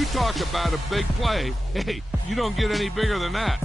You talk about a big play. Hey, you don't get any bigger than that.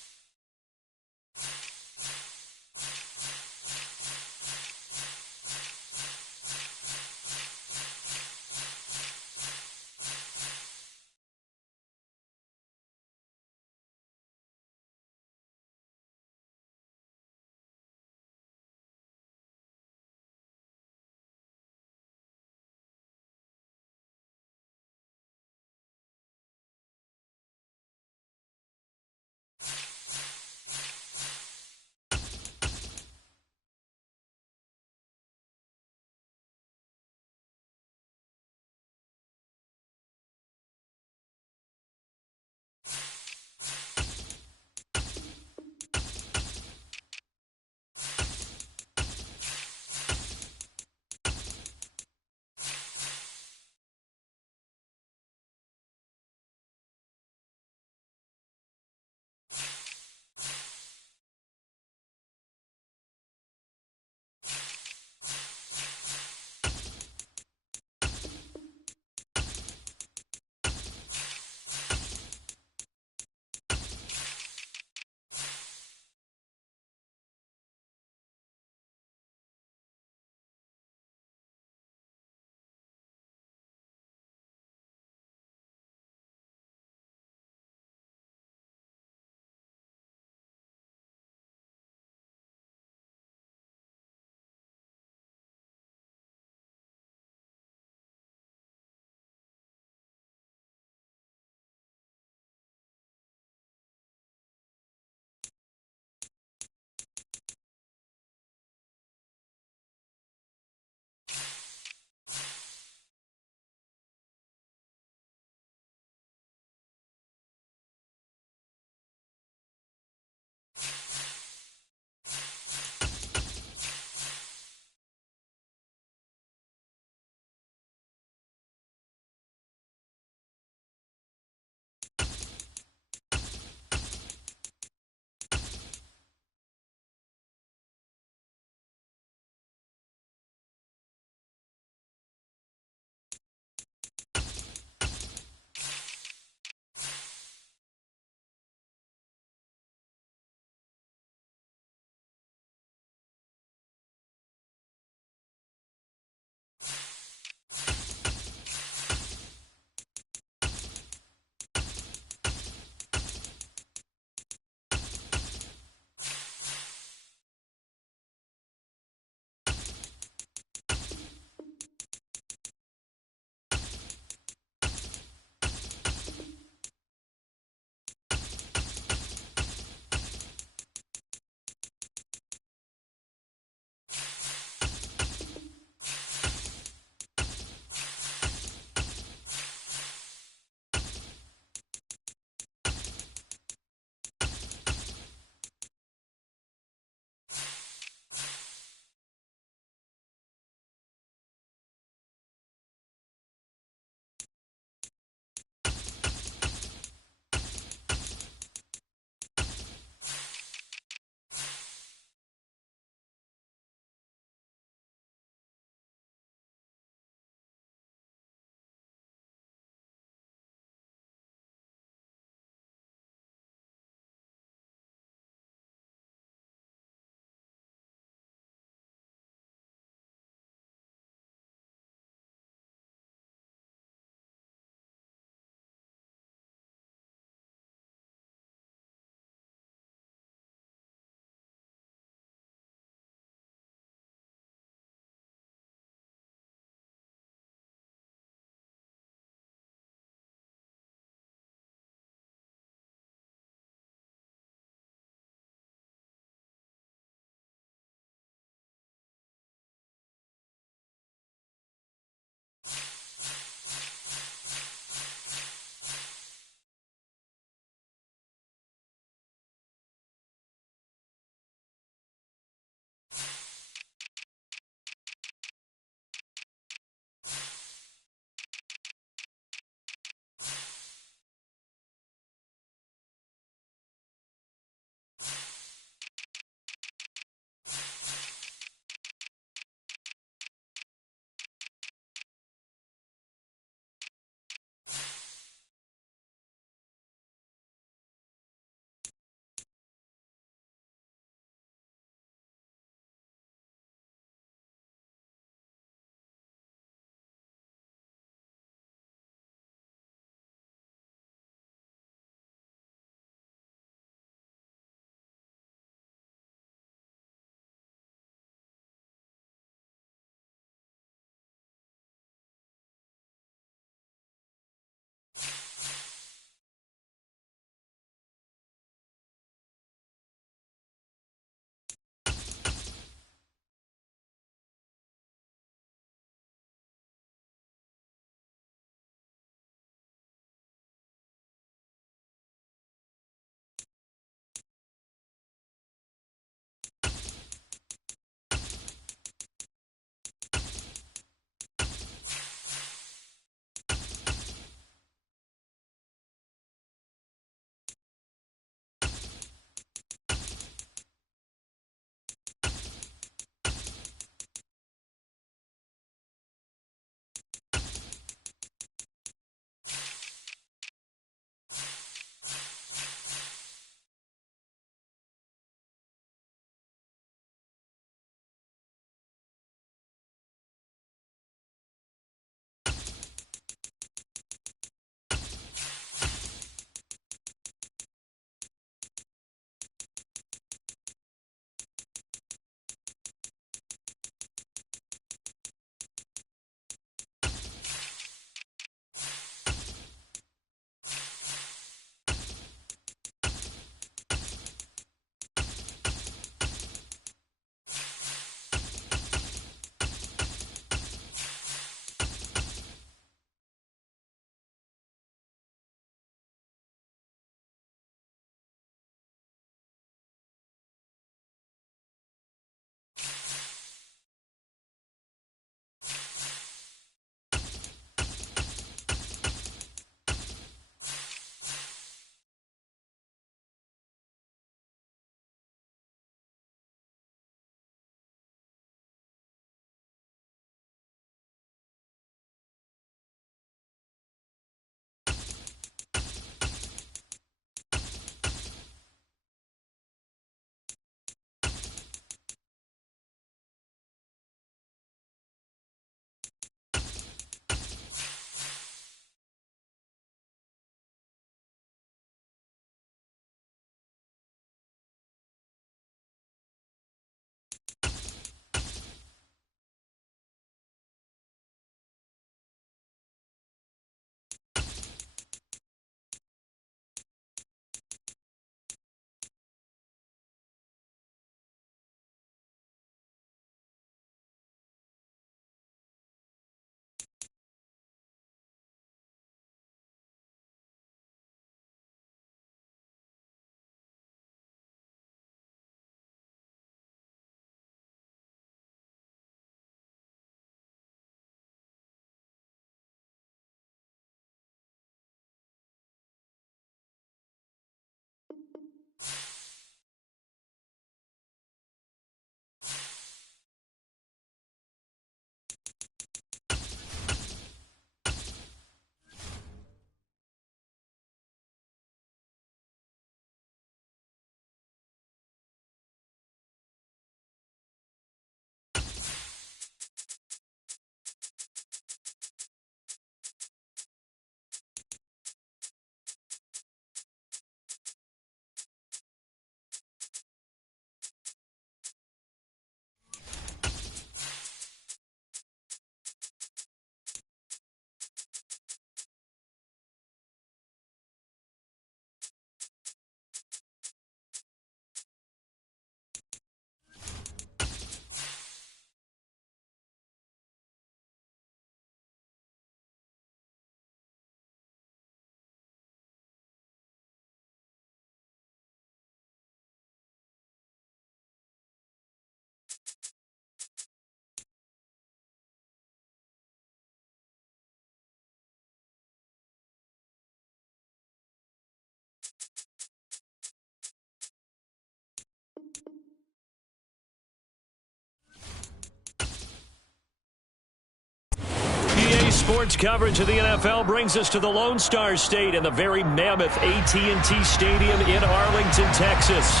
Sports coverage of the NFL brings us to the Lone Star State in the very mammoth AT&T Stadium in Arlington, Texas.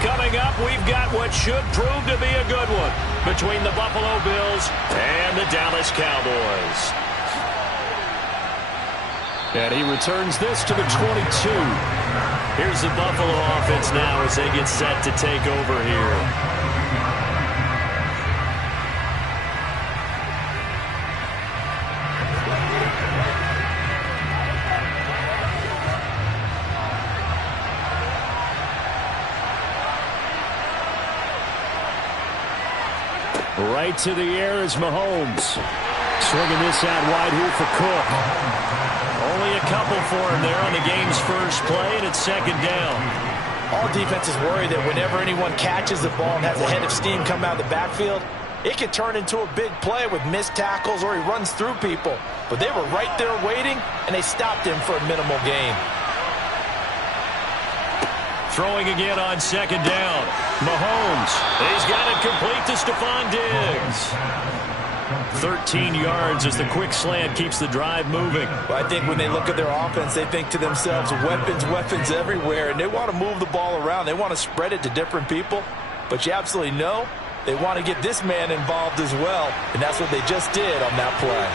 Coming up, we've got what should prove to be a good one between the Buffalo Bills and the Dallas Cowboys. And he returns this to the 22. Here's the Buffalo offense now as they get set to take over here. Right to the air is Mahomes. Swinging this out wide here for Cook. Only a couple for him there on the game's first play, and it's second down. All defenses worry that whenever anyone catches the ball and has a head of steam come out of the backfield, it can turn into a big play with missed tackles or he runs through people. But they were right there waiting, and they stopped him for a minimal gain. Throwing again on second down. Mahomes. He's got it complete to Stephon Diggs. 13 yards as the quick slant keeps the drive moving. Well, I think when they look at their offense, they think to themselves, weapons, weapons everywhere, and they want to move the ball around. They want to spread it to different people. But you absolutely know they want to get this man involved as well, and that's what they just did on that play.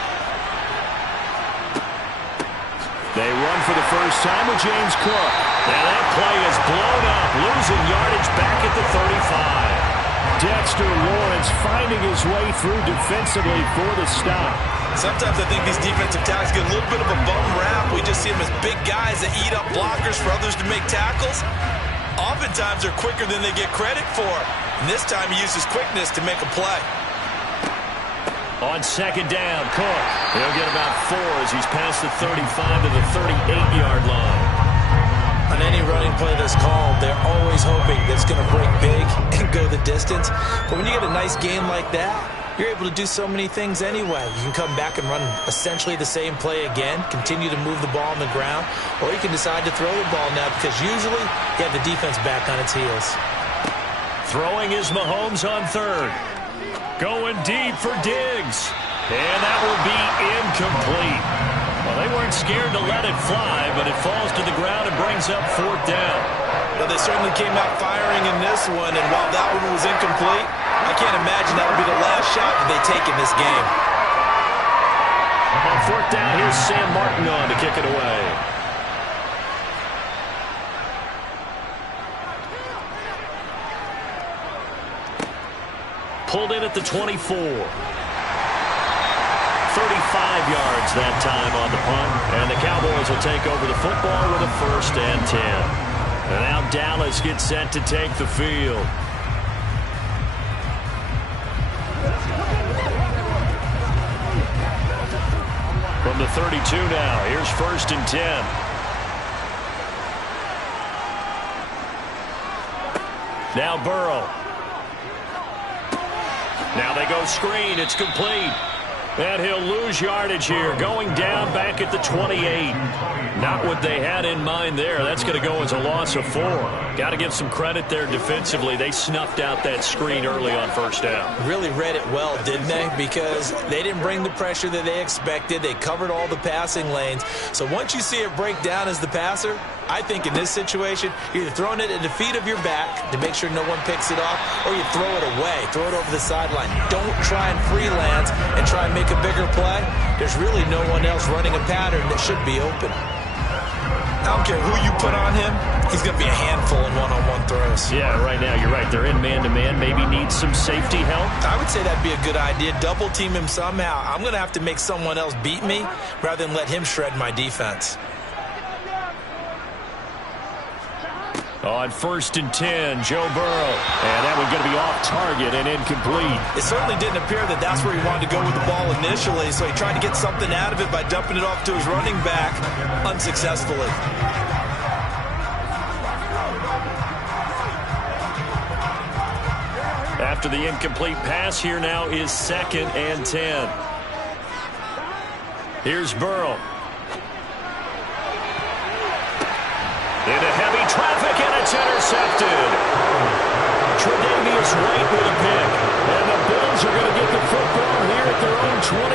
They run for the first time with James Cook. Now that play is blown up, losing yardage back at the 35. Dexter Lawrence finding his way through defensively for the stop. Sometimes I think these defensive tackles get a little bit of a bum rap. We just see them as big guys that eat up blockers for others to make tackles. Oftentimes they're quicker than they get credit for. And this time he uses quickness to make a play. On second down, Cook. He'll get about 4 as he's past the 35 to the 38-yard line. On any running play that's called, they're always hoping that it's going to break big and go the distance. But when you get a nice game like that, you're able to do so many things anyway. You can come back and run essentially the same play again, continue to move the ball on the ground, or you can decide to throw the ball now because usually you have the defense back on its heels. Throwing is Mahomes on third. Going deep for Diggs. And that will be incomplete. Well, they weren't scared to let it fly, but it falls to the ground and brings up fourth down. Well, they certainly came out firing in this one, and while that one was incomplete, I can't imagine that will be the last shot that they take in this game. On fourth down, here's Sam Martin on to kick it away. Pulled in at the 24. 35 yards that time on the punt. And the Cowboys will take over the football with a 1st and 10. And now Dallas gets set to take the field. From the 32 now, here's 1st and 10. Now Burrow. Now they go screen. It's complete. And he'll lose yardage here. Going down back at the 28. Not what they had in mind there. That's going to go as a loss of 4. Got to give some credit there defensively. They snuffed out that screen early on 1st down. Really read it well, didn't they? Because they didn't bring the pressure that they expected. They covered all the passing lanes. So once you see it break down as the passer, I think in this situation, you're either throwing it at the feet of your back to make sure no one picks it off, or you throw it away, throw it over the sideline. Don't try and freelance and try and make a bigger play. There's really no one else running a pattern that should be open. I don't care who you put on him, he's going to be a handful in one-on-one throws. Yeah, right now you're right. They're in man-to-man, maybe need some safety help. I would say that'd be a good idea. Double team him somehow. I'm going to have to make someone else beat me rather than let him shred my defense. On 1st and 10, Joe Burrow. And that one's going to be off target and incomplete. It certainly didn't appear that that's where he wanted to go with the ball initially, so he tried to get something out of it by dumping it off to his running back unsuccessfully. After the incomplete pass, here now is 2nd and 10. Here's Burrow. Into heavy traffic, and it's intercepted. Tre'Davious White with a pick. And the Bills are going to get the football here at their own 23.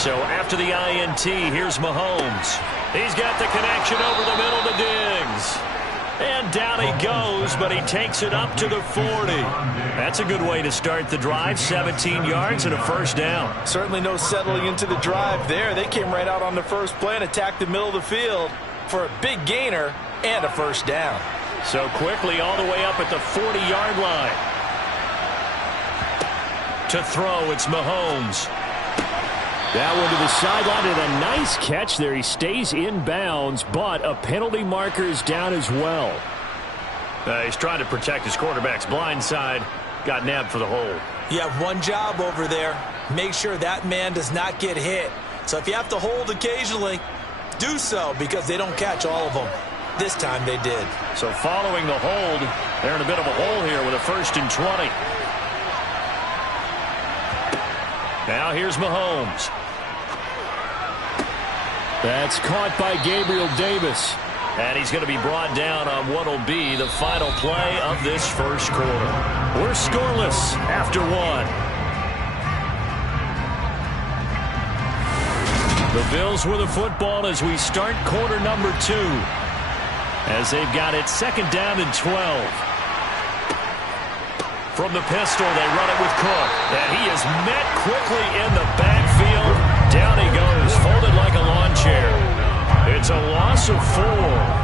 So after the INT, here's Mahomes. He's got the connection over the middle to Diggs. And down he goes, but he takes it up to the 40. That's a good way to start the drive. 17 yards and a first down. Certainly no settling into the drive there. They came right out on the first play and attacked the middle of the field for a big gainer and a first down. So quickly all the way up at the 40-yard line. To throw, it's Mahomes. That one to the sideline, and a nice catch there. He stays in bounds, but a penalty marker is down as well. He's trying to protect his quarterback's blind side. Got nabbed for the hold. You have one job over there. Make sure that man does not get hit. So if you have to hold occasionally, do so, because they don't catch all of them. This time they did. So following the hold, they're in a bit of a hole here with a 1st and 20. Now here's Mahomes. That's caught by Gabriel Davis. And he's going to be brought down on what will be the final play of this first quarter. We're scoreless after one. The Bills with the football as we start quarter number 2. As they've got it 2nd down and 12. From the pistol, they run it with Cook. And he is met quickly in the backfield. Down he goes, folded like a lawn chair. It's a loss of 4.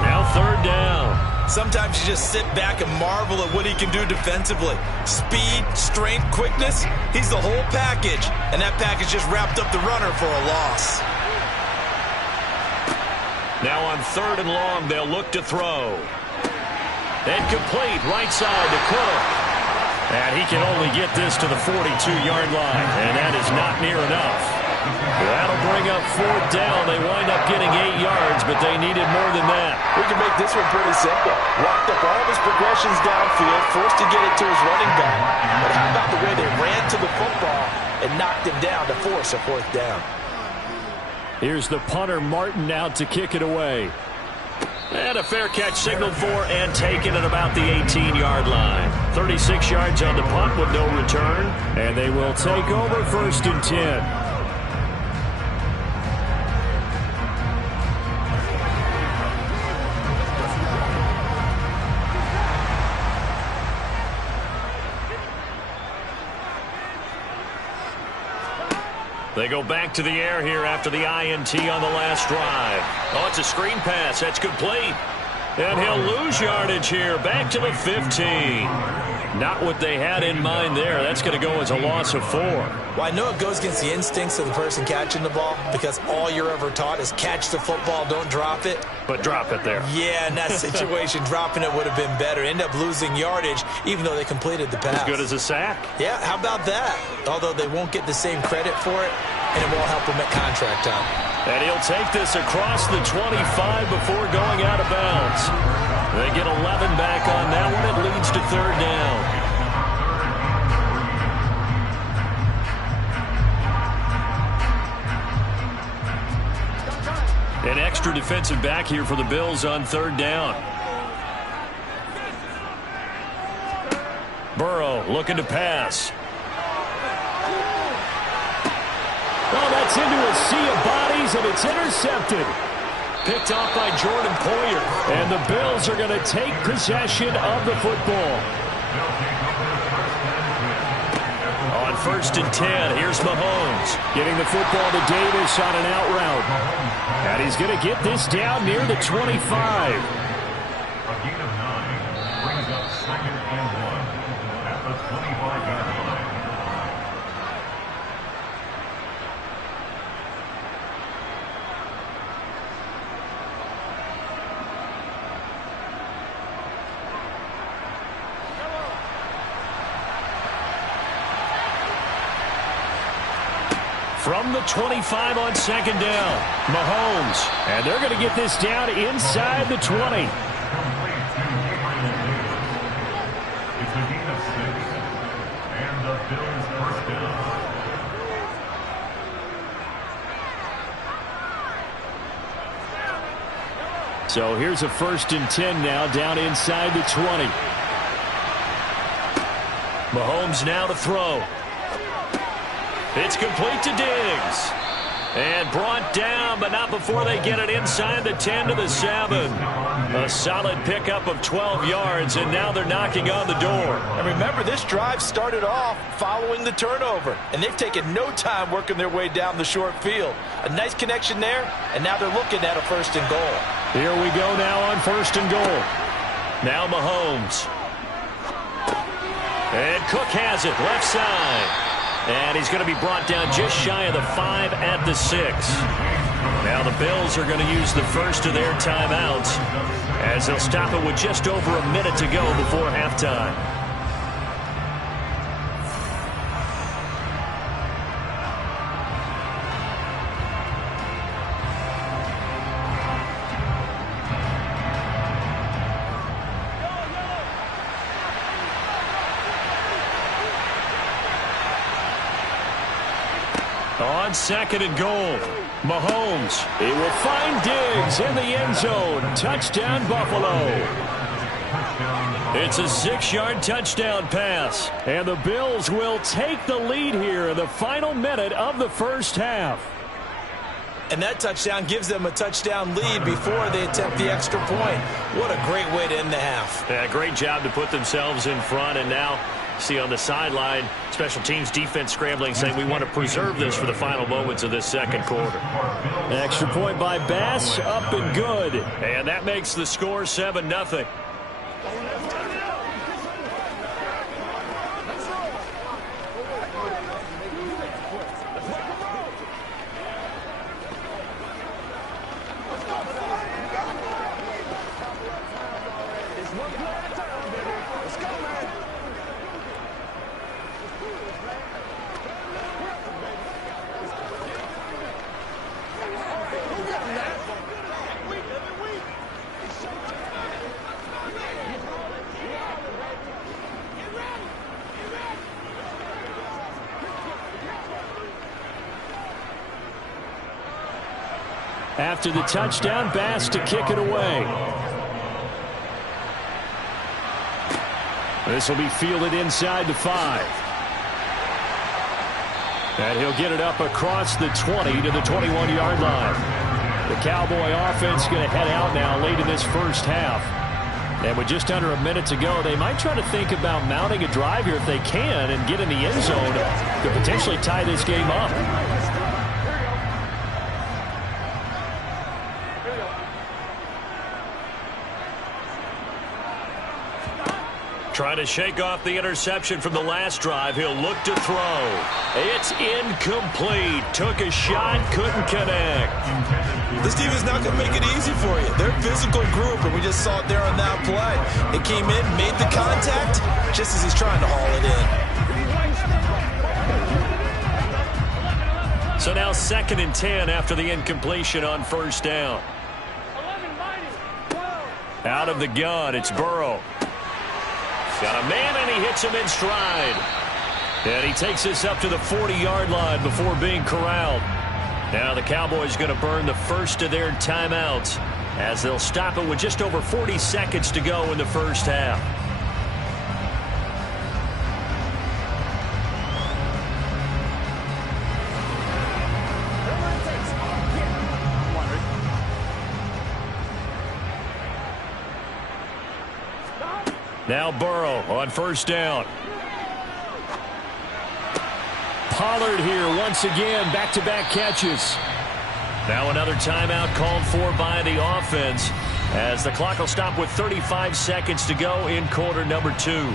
Now 3rd down. Sometimes you just sit back and marvel at what he can do defensively. Speed, strength, quickness. He's the whole package. And that package just wrapped up the runner for a loss. Now on 3rd and long, they'll look to throw. And complete right side to Cook. And he can only get this to the 42-yard line. And that is not near enough. That'll bring up 4th down. They wind up getting 8 yards, but they needed more than that. We can make this one pretty simple. Locked up all of his progressions downfield, forced to get it to his running back. But how about the way they ran to the football and knocked him down to force a 4th down? Here's the punter, Martin, out to kick it away. And a fair catch signaled for and taken at about the 18-yard line. 36 yards on the punt with no return. And they will take over 1st and 10. They go back to the air here after the INT on the last drive. Oh, it's a screen pass. That's complete. And he'll lose yardage here. Back to the 15. Not what they had in mind there. That's going to go as a loss of 4. Well, I know it goes against the instincts of the person catching the ball because all you're ever taught is catch the football, don't drop it. But drop it there. Yeah, in that situation, dropping it would have been better. End up losing yardage, even though they completed the pass. As good as a sack. Yeah, how about that? Although they won't get the same credit for it, and it won't help them at contract time. And he'll take this across the 25 before going out of bounds. They get 11 back on that one. It leads to 3rd down. An extra defensive back here for the Bills on 3rd down. Burrow looking to pass. Oh, that's into a sea of bodies, and it's intercepted. Picked off by Jordan Poyer. And the Bills are going to take possession of the football. On 1st and 10, here's Mahomes. Getting the football to Davis on an out route. And he's going to get this down near the 25. A gain of 9 brings up 2nd and 1 at the 25-yard line. From the 25 on 2nd down, Mahomes. And they're going to get this down inside the 20. It's a gain of 6 and the Bills' 1st down. So here's a 1st and 10 now down inside the 20. Mahomes now to throw. It's complete to Diggs. And brought down, but not before they get it inside the 10 to the 7. A solid pickup of 12 yards, and now they're knocking on the door. And remember, this drive started off following the turnover, and they've taken no time working their way down the short field. A nice connection there, and now they're looking at a 1st and goal. Here we go now on 1st and goal. Now Mahomes. And Cook has it, left side. And he's going to be brought down just shy of the 5 at the 6. Now the Bills are going to use the first of their timeouts as they'll stop it with just over a minute to go before halftime. On 2nd and goal, Mahomes. He will find Diggs in the end zone. Touchdown, Buffalo. It's a 6-yard touchdown pass. And the Bills will take the lead here in the final minute of the first half. And that touchdown gives them a touchdown lead before they attempt the extra point. What a great way to end the half. Yeah, great job to put themselves in front, and now see on the sideline, special teams defense scrambling, saying we want to preserve this for the final moments of this second quarter. An extra point by Bass, up and good. And that makes the score 7-0. After the touchdown, Bass to kick it away. This will be fielded inside the 5. And he'll get it up across the 20 to the 21-yard line. The Cowboy offense going to head out now late in this first half. And with just under a minute to go, they might try to think about mounting a drive here if they can and get in the end zone to potentially tie this game up. Trying to shake off the interception from the last drive. He'll look to throw. It's incomplete. Took a shot, couldn't connect. This team is not going to make it easy for you. They're a physical group, and we just saw it there on that play. It came in, made the contact, just as he's trying to haul it in. So now 2nd and 10 after the incompletion on 1st down. Out of the gun, it's Burrow. Got a man, and he hits him in stride. And he takes this up to the 40-yard line before being corralled. Now the Cowboys going to burn the first of their timeouts as they'll stop it with just over 40 seconds to go in the first half. Now Burrow on 1st down. Pollard here once again, back-to-back catches. Now another timeout called for by the offense as the clock will stop with 35 seconds to go in quarter number 2.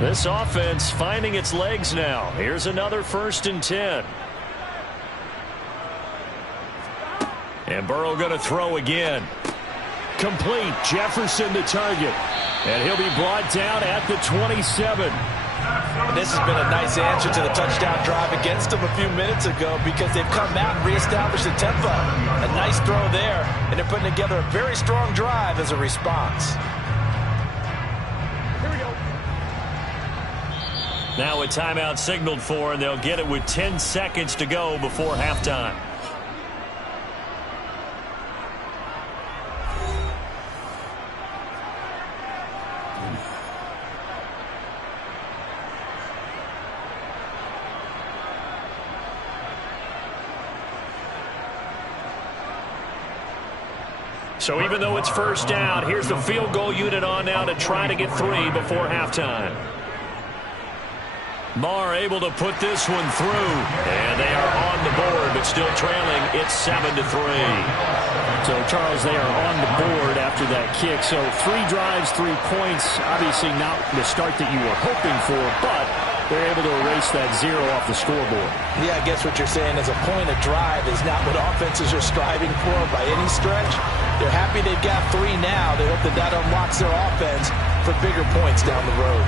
This offense finding its legs now. Here's another 1st and 10. And Burrow going to throw again. Complete. Jefferson the target. And he'll be brought down at the 27. And this has been a nice answer to the touchdown drive against them a few minutes ago because they've come out and reestablished the tempo. A nice throw there, and they're putting together a very strong drive as a response. Now a timeout signaled for, and they'll get it with 10 seconds to go before halftime. So even though it's first down, here's the field goal unit on now to try to get 3 before halftime. Marr able to put this one through. And they are on the board, but still trailing. It's 7-3. So, Charles, they are on the board after that kick. So 3 drives, 3 points. Obviously not the start that you were hoping for, but they're able to erase that 0 off the scoreboard. Yeah, I guess what you're saying is a point of drive is not what offenses are striving for by any stretch. They're happy they've got 3 now. They hope that that unlocks their offense for bigger points down the road.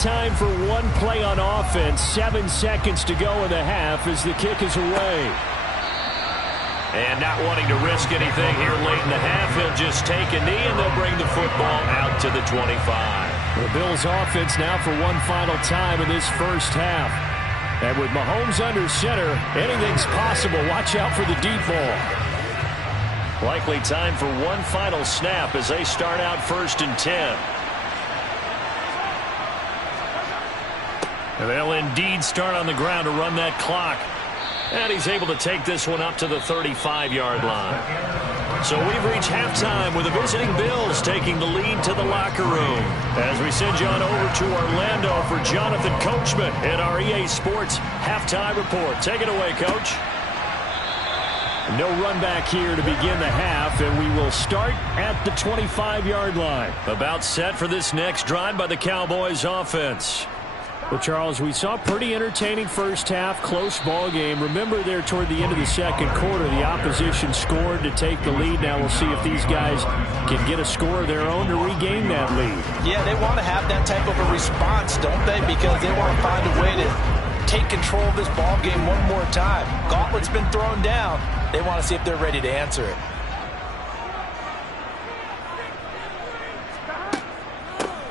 Time for one play on offense. 7 seconds to go in the half as the kick is away. And not wanting to risk anything here late in the half, he'll just take a knee and they'll bring the football out to the 25. The Bills offense now for one final time in this first half. And with Mahomes under center, anything's possible. Watch out for the deep ball. Likely time for one final snap as they start out 1st and 10. They'll indeed start on the ground to run that clock. And he's able to take this one up to the 35-yard line. So we've reached halftime with the visiting Bills taking the lead to the locker room. As we send you on over to Orlando for Jonathan Coachman in our EA Sports halftime report. Take it away, Coach. No run back here to begin the half, and we will start at the 25-yard line. About set for this next drive by the Cowboys offense. Well, Charles, we saw a pretty entertaining first half, close ball game. Remember there toward the end of the second quarter, the opposition scored to take the lead. Now we'll see if these guys can get a score of their own to regain that lead. Yeah, they want to have that type of a response, don't they? Because they want to find a way to take control of this ball game one more time. Gauntlet's been thrown down. They want to see if they're ready to answer it.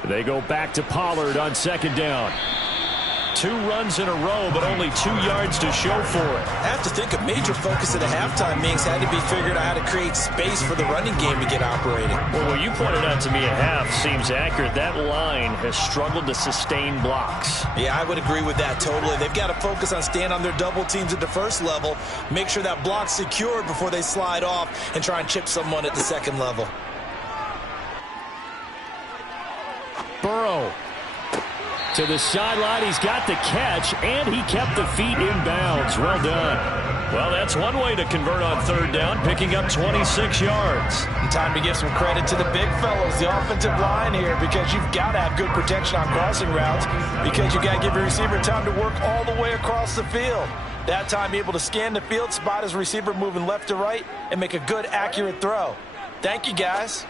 They go back to Pollard on 2nd down. 2 runs in a row, but only 2 yards to show for it. I have to think a major focus of the halftime meetings had to be figuring out how to create space for the running game to get operating. Well, what you pointed out to me at half seems accurate. That line has struggled to sustain blocks. Yeah, I would agree with that totally. They've got to focus on staying on their double teams at the first level, make sure that block's secured before they slide off and try and chip someone at the second level. Burrow to the sideline. He's got the catch, and he kept the feet in bounds. Well done. Well, that's one way to convert on 3rd down, picking up 26 yards. And time to give some credit to the big fellows, the offensive line here, because you've got to have good protection on crossing routes, because you got to give your receiver time to work all the way across the field. That time able to scan the field, spot his receiver moving left to right, and make a good, accurate throw. Thank you, guys.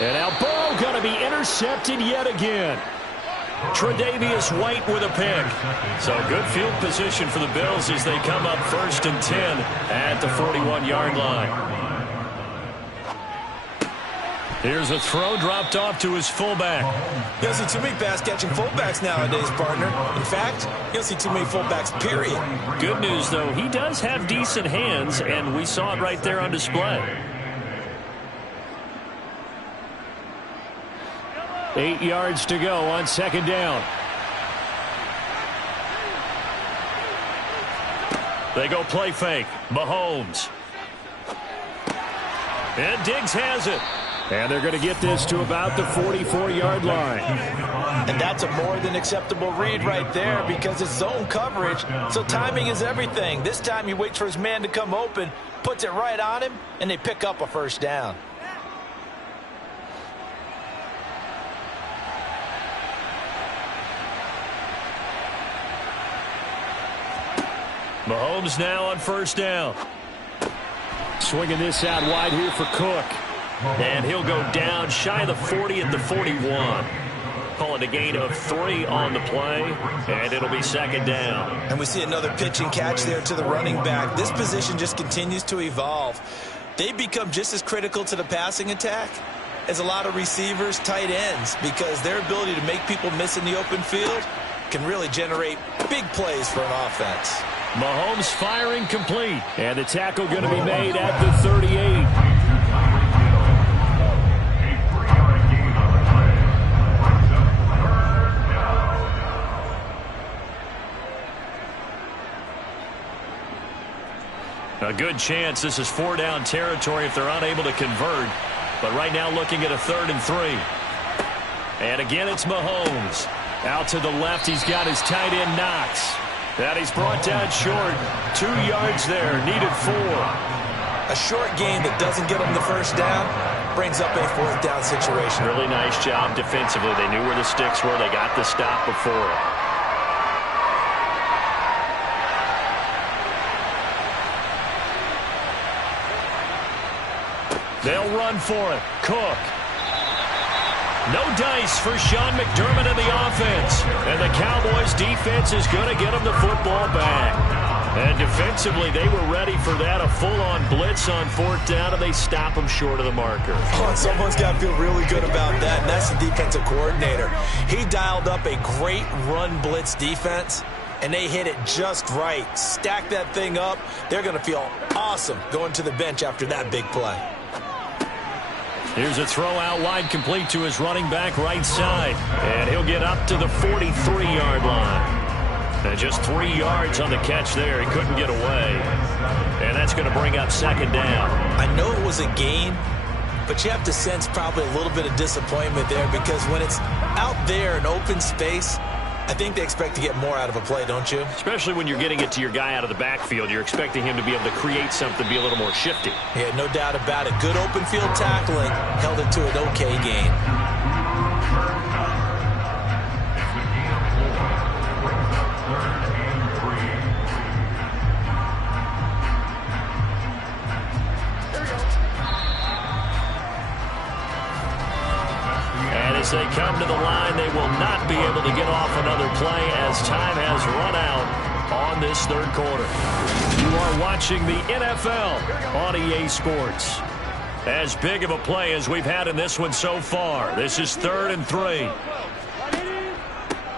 And now Burrow going to be intercepted yet again. Tre'Davious White with a pick. So good field position for the Bills as they come up 1st and 10 at the 41-yard line. Here's a throw dropped off to his fullback. You don't see too many pass-catching fullbacks nowadays, partner. In fact, you don't see too many fullbacks, period. Good news, though, he does have decent hands, and we saw it right there on display. 8 yards to go on 2nd down. They go play fake. Mahomes. And Diggs has it. And they're going to get this to about the 44-yard line. And that's a more than acceptable read right there because it's zone coverage, so timing is everything. This time he waits for his man to come open, puts it right on him, and they pick up a 1st down. Mahomes now on 1st down. Swinging this out wide here for Cook. And he'll go down shy of the 40 at the 41. Calling a gain of 3 on the play, and it'll be 2nd down. And we see another pitch and catch there to the running back. This position just continues to evolve. They become just as critical to the passing attack as a lot of receivers, tight ends, because their ability to make people miss in the open field can really generate big plays for an offense. Mahomes firing complete. And the tackle going to be made at the 38. A good chance this is 4-down territory if they're unable to convert. But right now looking at a 3rd and 3. And again it's Mahomes. Out to the left, he's got his tight end Knox. And he's brought down short. 2 yards there, needed 4. A short gain that doesn't get them the first down brings up a 4th down situation. Really nice job defensively. They knew where the sticks were. They got the stop before it. They'll run for it. Cook. No dice for Sean McDermott in the offense. And the Cowboys defense is going to get them the football back. And defensively, they were ready for that. A full-on blitz on 4th down, and they stop them short of the marker. Oh, someone's got to feel really good about that, and that's the defensive coordinator. He dialed up a great run blitz defense, and they hit it just right. Stack that thing up. They're going to feel awesome going to the bench after that big play. Here's a throw out wide, complete to his running back right side. And he'll get up to the 43-yard line. And just 3 yards on the catch there. He couldn't get away. And that's going to bring up 2nd down. I know it was a gain, but you have to sense probably a little bit of disappointment there, because when it's out there in open space, I think they expect to get more out of a play, don't you? Especially when you're getting it to your guy out of the backfield. You're expecting him to be able to create something, be a little more shifty. Yeah, no doubt about it. Good open field tackling held it to an okay gain. As they come to the line, they will not be able to get off another play as time has run out on this 3rd quarter. You are watching the NFL on EA Sports. As big of a play as we've had in this one so far. This is 3rd and 3.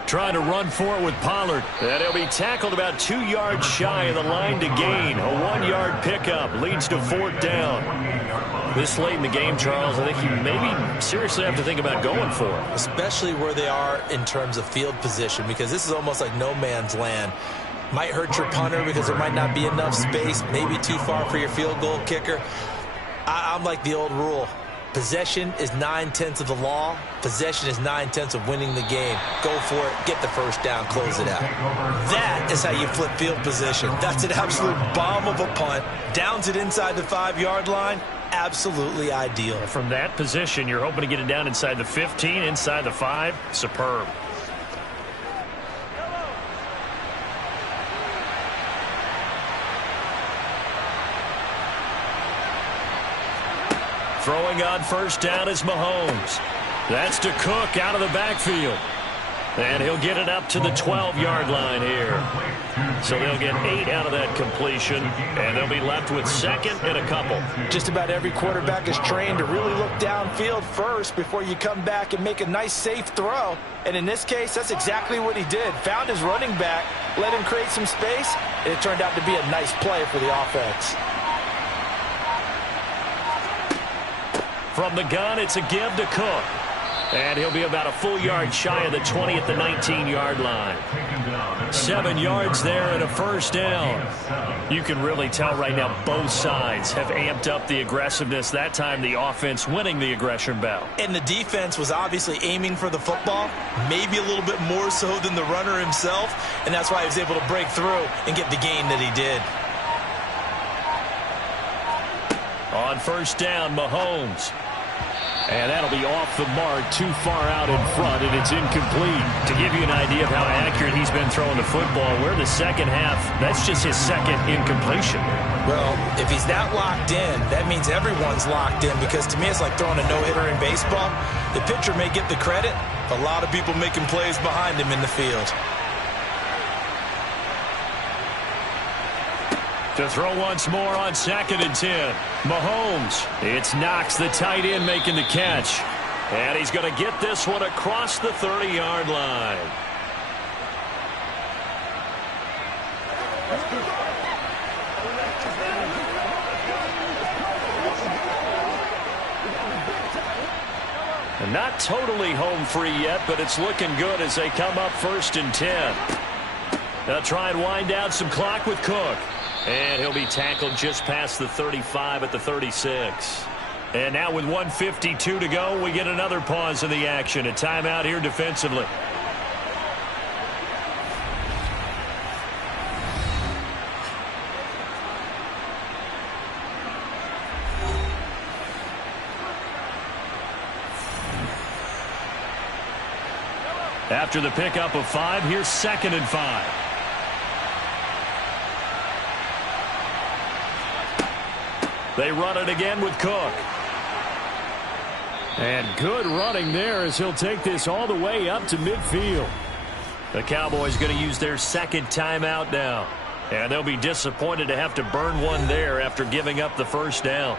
Trying to run for it with Pollard. And he'll be tackled about 2 yards shy of the line to gain. A 1-yard pickup leads to 4th down. This late in the game, Charles, I think you maybe seriously have to think about going for it. Especially where they are in terms of field position, because this is almost like no man's land. Might hurt your punter because there might not be enough space, maybe too far for your field goal kicker. I'm like the old rule. Possession is 9/10 of the law. Possession is 9/10 of winning the game. Go for it. Get the first down. Close it out. That is how you flip field position. That's an absolute bomb of a punt. Downs it inside the 5-yard line. Absolutely ideal. From that position, you're hoping to get it down inside the 15, inside the 5. Superb. Throwing on 1st down is Mahomes. That's to Cook out of the backfield. And he'll get it up to the 12-yard line here. So they'll get 8 out of that completion, and they'll be left with 2nd and a couple. Just about every quarterback is trained to really look downfield first before you come back and make a nice, safe throw. And in this case, that's exactly what he did. Found his running back, let him create some space, and it turned out to be a nice play for the offense. From the gun, it's a give to Cook. And he'll be about a full yard shy of the 20 at the 19-yard line. 7 yards there and a 1st down. You can really tell right now both sides have amped up the aggressiveness. That time the offense winning the aggression battle. And the defense was obviously aiming for the football, maybe a little bit more so than the runner himself, and that's why he was able to break through and get the gain that he did. On 1st down, Mahomes. And that'll be off the mark, too far out in front, and it's incomplete. To give you an idea of how accurate he's been throwing the football, we're the second half. That's just his 2nd incompletion. Well, if he's that locked in, that means everyone's locked in, because to me it's like throwing a no-hitter in baseball. The pitcher may get the credit, a lot of people making plays behind him in the field. To throw once more on 2nd and 10. Mahomes. It's Knox, the tight end, making the catch. And he's going to get this one across the 30-yard line. And not totally home free yet, but it's looking good as they come up 1st and 10. They'll try and wind down some clock with Cook. And he'll be tackled just past the 35 at the 36. And now with 1:52 to go, we get another pause in the action. A timeout here defensively. After the pickup of 5, here's 2nd and 5. They run it again with Cook. And good running there as he'll take this all the way up to midfield. The Cowboys going to use their 2nd timeout now. And they'll be disappointed to have to burn one there after giving up the 1st down.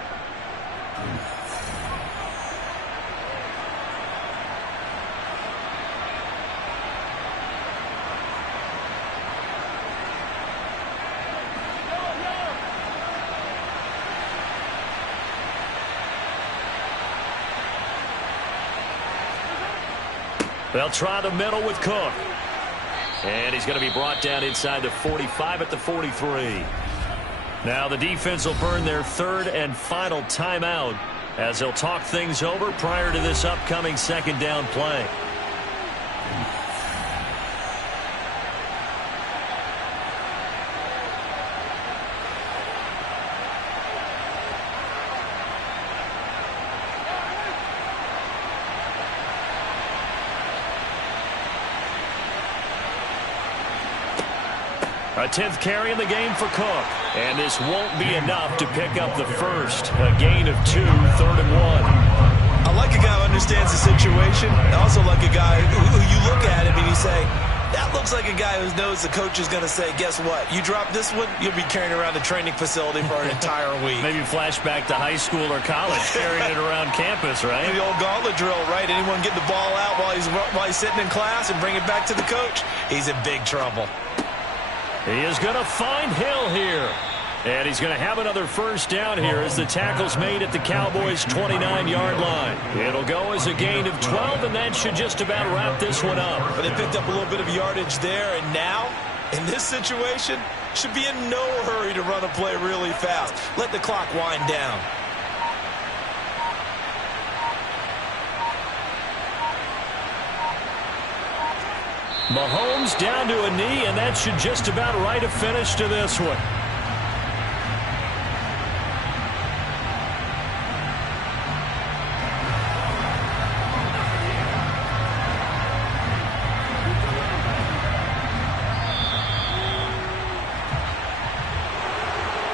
They'll try the middle with Cook. And he's going to be brought down inside the 45 at the 43. Now the defense will burn their 3rd and final timeout as they'll talk things over prior to this upcoming 2nd down play. A 10th carry in the game for Cook. And this won't be enough to pick up the 1st. A gain of 2, 3rd and 1. I like a guy who understands the situation. I also like a guy who you look at him and you say, that looks like a guy who knows the coach is going to say, guess what? You drop this one, you'll be carrying around the training facility for an entire week. Maybe flashback to high school or college, carrying it around campus, right? The old gauntlet drill, right? Anyone get the ball out while he's sitting in class and bring it back to the coach? He's in big trouble. He is going to find Hill here. And he's going to have another 1st down here as the tackle's made at the Cowboys' 29-yard line. It'll go as a gain of 12, and that should just about wrap this one up. But they picked up a little bit of yardage there, and now, in this situation, should be in no hurry to run a play really fast. Let the clock wind down. Mahomes down to a knee, and that should just about write a finish to this one.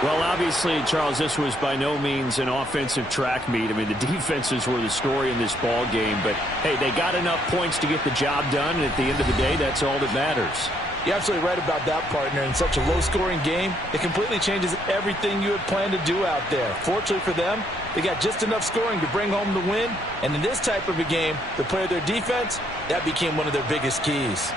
Well, obviously, Charles, this was by no means an offensive track meet. I mean, the defenses were the story in this ball game. But, hey, they got enough points to get the job done. And at the end of the day, that's all that matters. You're absolutely right about that, partner. In such a low-scoring game, it completely changes everything you had planned to do out there. Fortunately for them, they got just enough scoring to bring home the win. And in this type of a game, to play their defense, that became one of their biggest keys.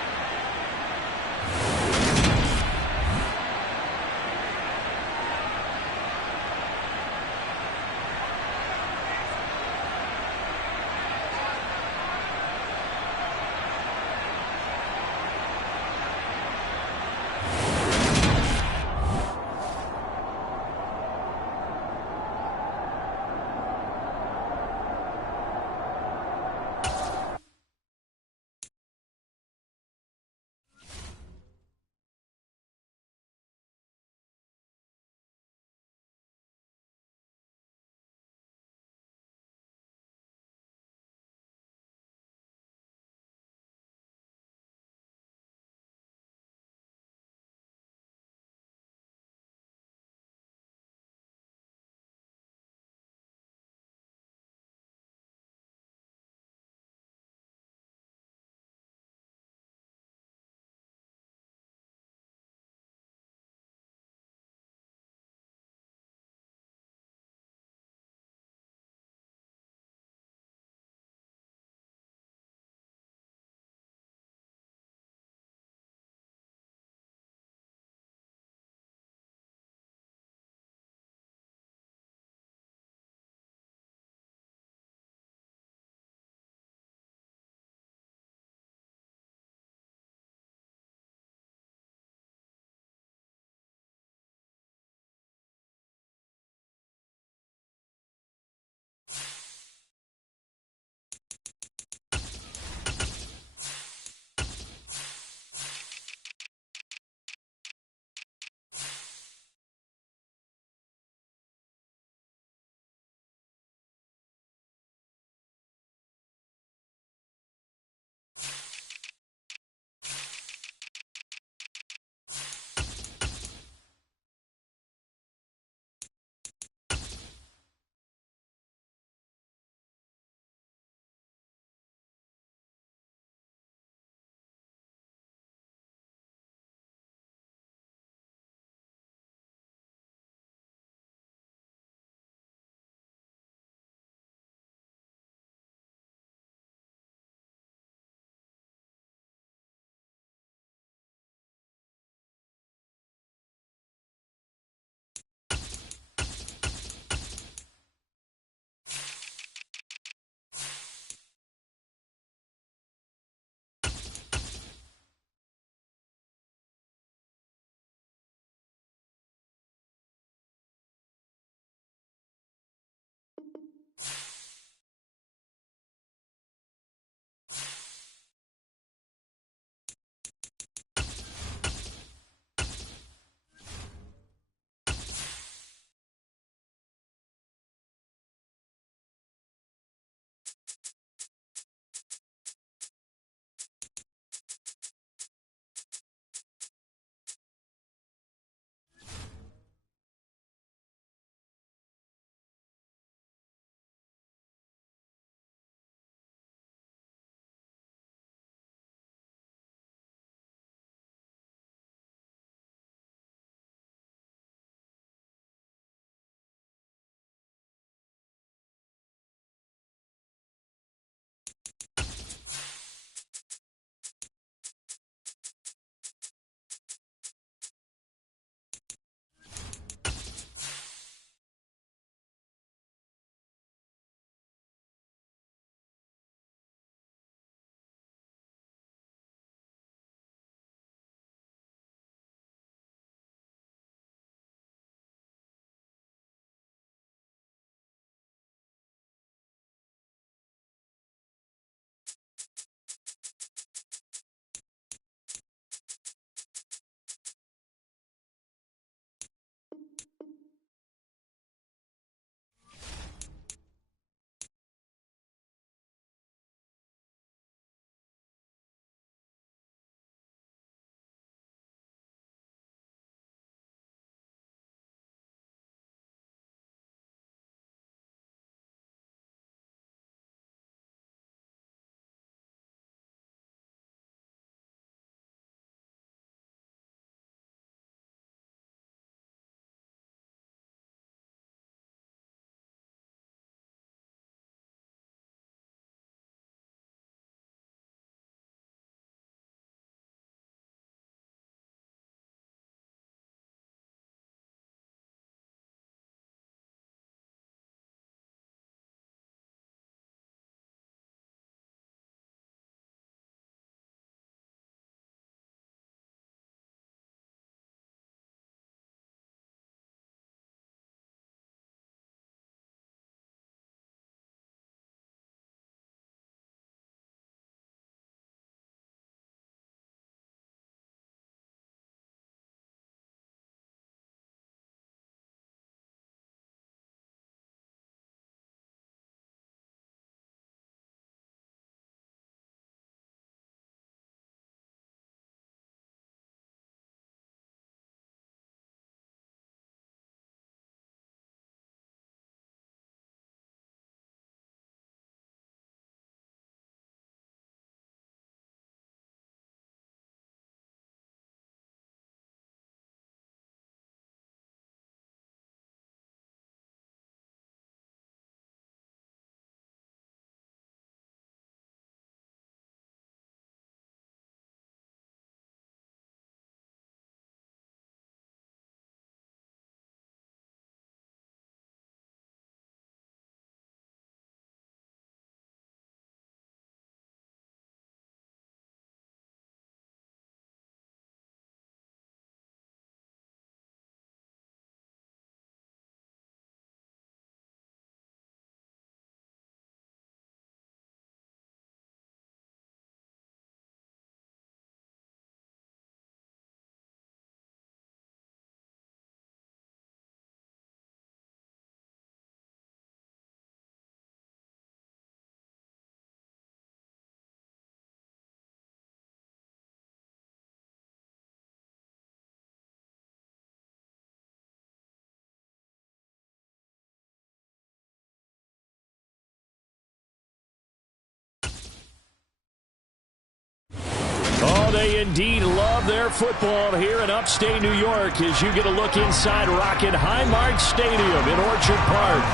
Oh, they indeed love their football here in upstate New York as you get a look inside Rocket Highmark Stadium in Orchard Park.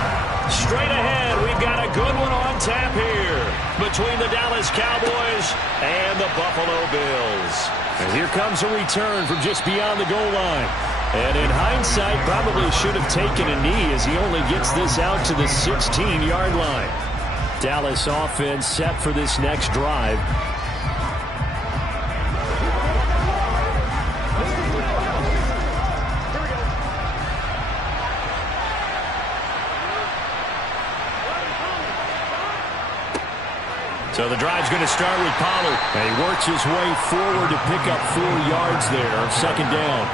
Straight ahead, we've got a good one on tap here between the Dallas Cowboys and the Buffalo Bills. And here comes a return from just beyond the goal line. And in hindsight, probably should have taken a knee as he only gets this out to the 16-yard line. Dallas offense set for this next drive. So the drive's going to start with Pollard. And he works his way forward to pick up 4 yards there on second down.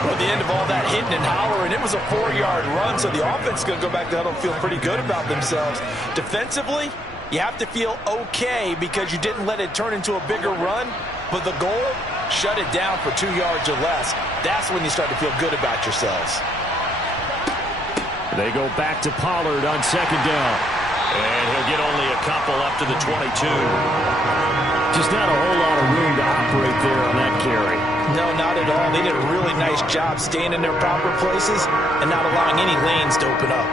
Well, at the end of all that hitting and hollering, it was a 4-yard run, so the offense is going to go back to huddle and feel pretty good about themselves. Defensively, you have to feel okay because you didn't let it turn into a bigger run, but the goal, shut it down for 2 yards or less. That's when you start to feel good about yourselves. They go back to Pollard on second down. And he'll get only a couple up to the 22. Just not a whole lot of room to operate there on that carry. No, not at all. They did a really nice job staying in their proper places and not allowing any lanes to open up.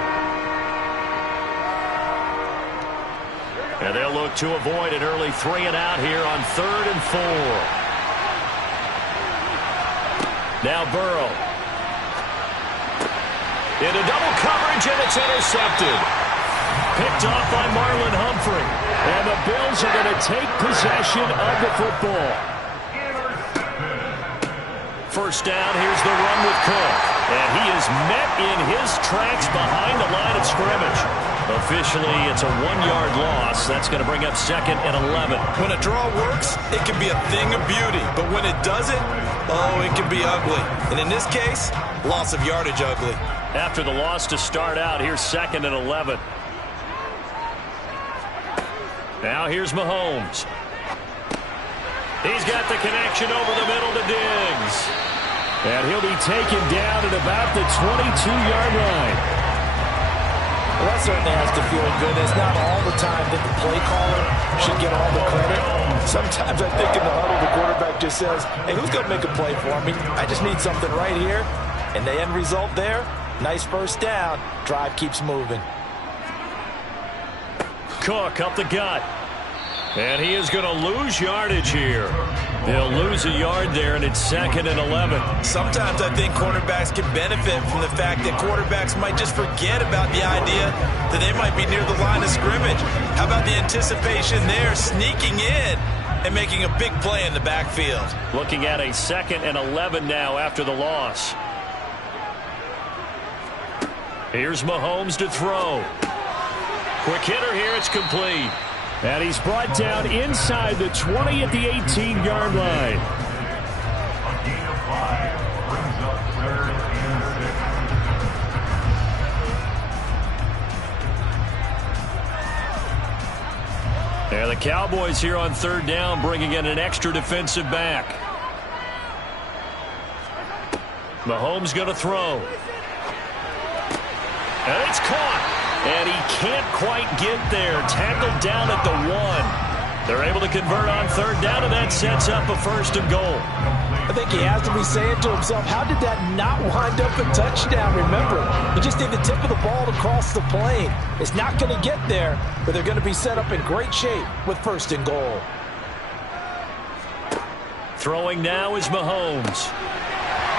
And they'll look to avoid an early 3 and out here on 3rd and 4. Now Burrow. Into double coverage, and it's intercepted. Picked off by Marlon Humphrey. And the Bills are going to take possession of the football. First down, here's the run with Cook. And he is met in his tracks behind the line of scrimmage. Officially, it's a 1-yard loss. That's going to bring up 2nd and 11. When a draw works, it can be a thing of beauty. But when it doesn't, oh, it can be ugly. And in this case, loss of yardage ugly. After the loss to start out, here's 2nd and 11. Now here's Mahomes. He's got the connection over the middle to Diggs. And he'll be taken down at about the 22-yard line. Well, that certainly has to feel good. It's not all the time that the play caller should get all the credit. Sometimes I think in the huddle, the quarterback just says, hey, who's going to make a play for me? I just need something right here. And the end result there, nice first down. Drive keeps moving. Cook up the gut. And he is going to lose yardage here. They'll lose a yard there, and it's 2nd and 11. Sometimes I think cornerbacks can benefit from the fact that quarterbacks might just forget about the idea that they might be near the line of scrimmage. How about the anticipation there, sneaking in and making a big play in the backfield? Looking at a 2nd and 11 now after the loss. Here's Mahomes to throw. Quick hitter here, it's complete. And he's brought down inside the 20 at the 18-yard line. A gain of 5 brings up 3rd and 6. And the Cowboys here on 3rd down, bringing in an extra defensive back. Mahomes going to throw. And it's caught. And he can't quite get there. Tackled down at the 1. They're able to convert on 3rd down, and that sets up a 1st and goal. I think he has to be saying to himself, how did that not wind up a touchdown? Remember, he just did the tip of the ball to cross the plane. It's not going to get there, but they're going to be set up in great shape with 1st and goal. Throwing now is Mahomes.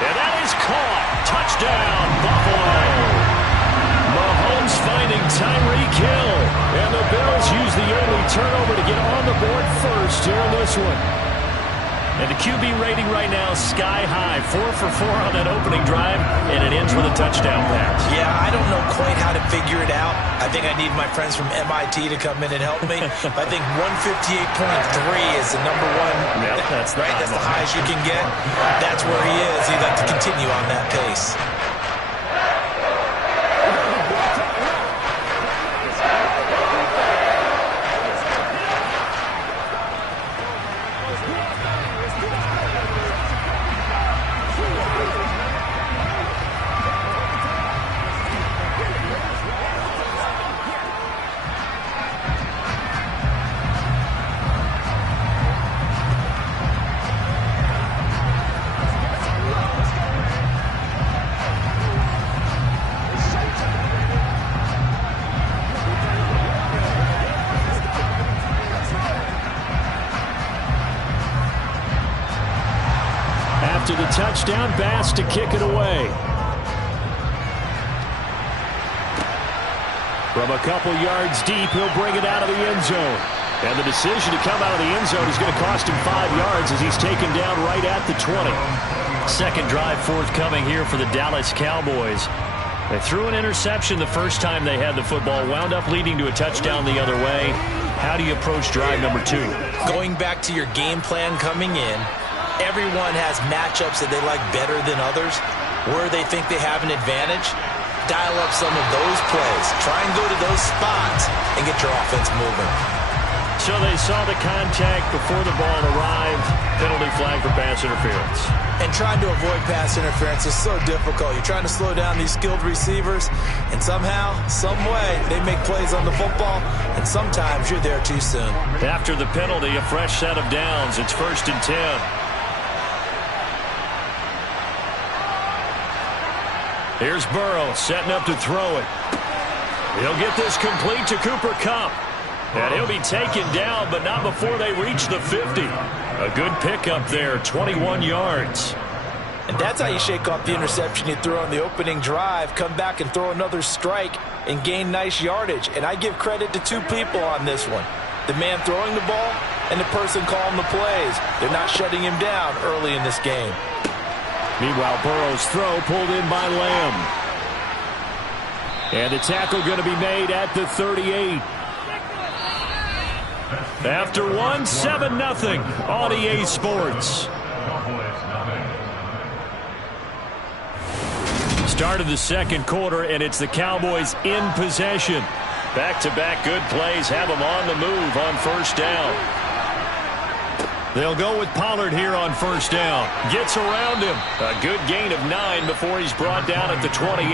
And that is caught. Touchdown, Buffalo. Mahomes finding Tyreek Hill. And the Bills use the early turnover to get on the board first here in this one. And the QB rating right now sky high. 4 for 4 on that opening drive, and it ends with a touchdown pass. Yeah, I don't know quite how to figure it out. I think I need my friends from MIT to come in and help me. I think 158.3 is the number one. Yep, that's right. That's the highest you can get. That's where he is. He'd like to continue on that pace. after the touchdown. Bass to kick it away. From a couple yards deep, he'll bring it out of the end zone. And the decision to come out of the end zone is going to cost him 5 yards as he's taken down right at the 20. Second drive forthcoming here for the Dallas Cowboys. They threw an interception the first time they had the football, wound up leading to a touchdown the other way. How do you approach drive number 2? Going back to your game plan coming in, everyone has matchups that they like better than others, where they think they have an advantage. Dial up some of those plays. Try and go to those spots and get your offense moving. So they saw the contact before the ball arrived. Penalty flag for pass interference. And trying to avoid pass interference is so difficult. You're trying to slow down these skilled receivers, and somehow, some way, they make plays on the football, and sometimes you're there too soon. After the penalty, a fresh set of downs. It's 1st and 10. Here's Burrow setting up to throw it. He'll get this complete to Cooper Kupp. And he'll be taken down, but not before they reach the 50. A good pickup there, 21 yards. And that's how you shake off the interception you threw on the opening drive, come back and throw another strike and gain nice yardage. And I give credit to 2 people on this one. The man throwing the ball and the person calling the plays. They're not shutting him down early in this game. Meanwhile, Burrow's throw pulled in by Lamb. And the tackle going to be made at the 38. After one, 7-0 on EA Sports. Start of the second quarter, and it's the Cowboys in possession. Back-to-back good plays have them on the move on first down. They'll go with Pollard here on first down. Gets around him. A good gain of 9 before he's brought down at the 28.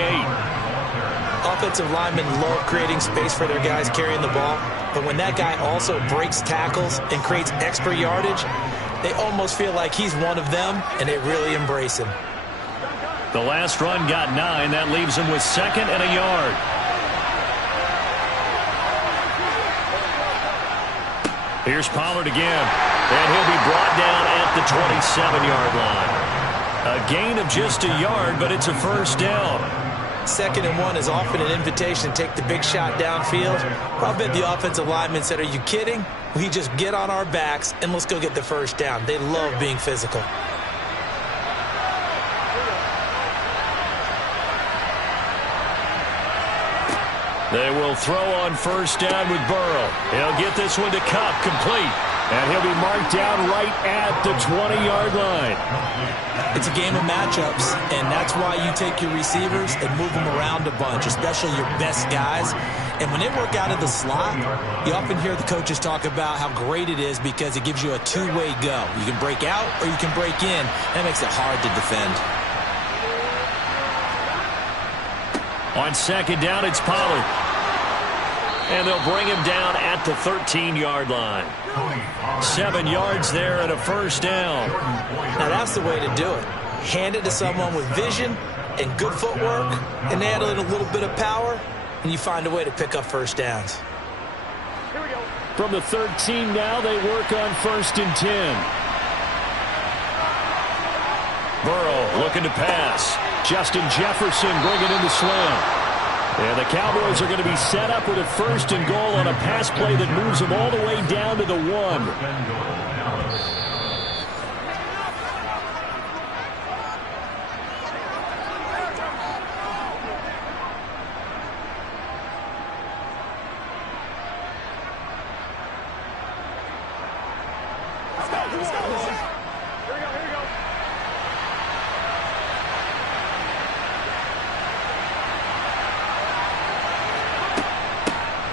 Offensive linemen love creating space for their guys carrying the ball, but when that guy also breaks tackles and creates extra yardage, they almost feel like he's one of them, and they really embrace him. The last run got 9. That leaves him with 2nd and a yard. Here's Pollard again, and he'll be brought down at the 27-yard line. A gain of just a yard, but it's a first down. 2nd and 1 is often an invitation to take the big shot downfield. I bet the offensive lineman said, "Are you kidding? We just get on our backs and let's go get the first down." They love being physical. They will throw on first down with Burrow. He'll get this one to Kupp, complete. And he'll be marked down right at the 20-yard line. It's a game of matchups, and that's why you take your receivers and move them around a bunch, especially your best guys. And when they work out of the slot, you often hear the coaches talk about how great it is because it gives you a two-way go. You can break out or you can break in. That makes it hard to defend. On second down, it's Pollard. And they'll bring him down at the 13-yard line. 7 yards there and a first down. Now that's the way to do it. Hand it to someone with vision and good footwork, and add in a little bit of power, and you find a way to pick up first downs. From the 13 now, they work on 1st and 10. Burrow looking to pass. Justin Jefferson bringing in the slam. And the Cowboys are going to be set up with a 1st and goal on a pass play that moves them all the way down to the 1.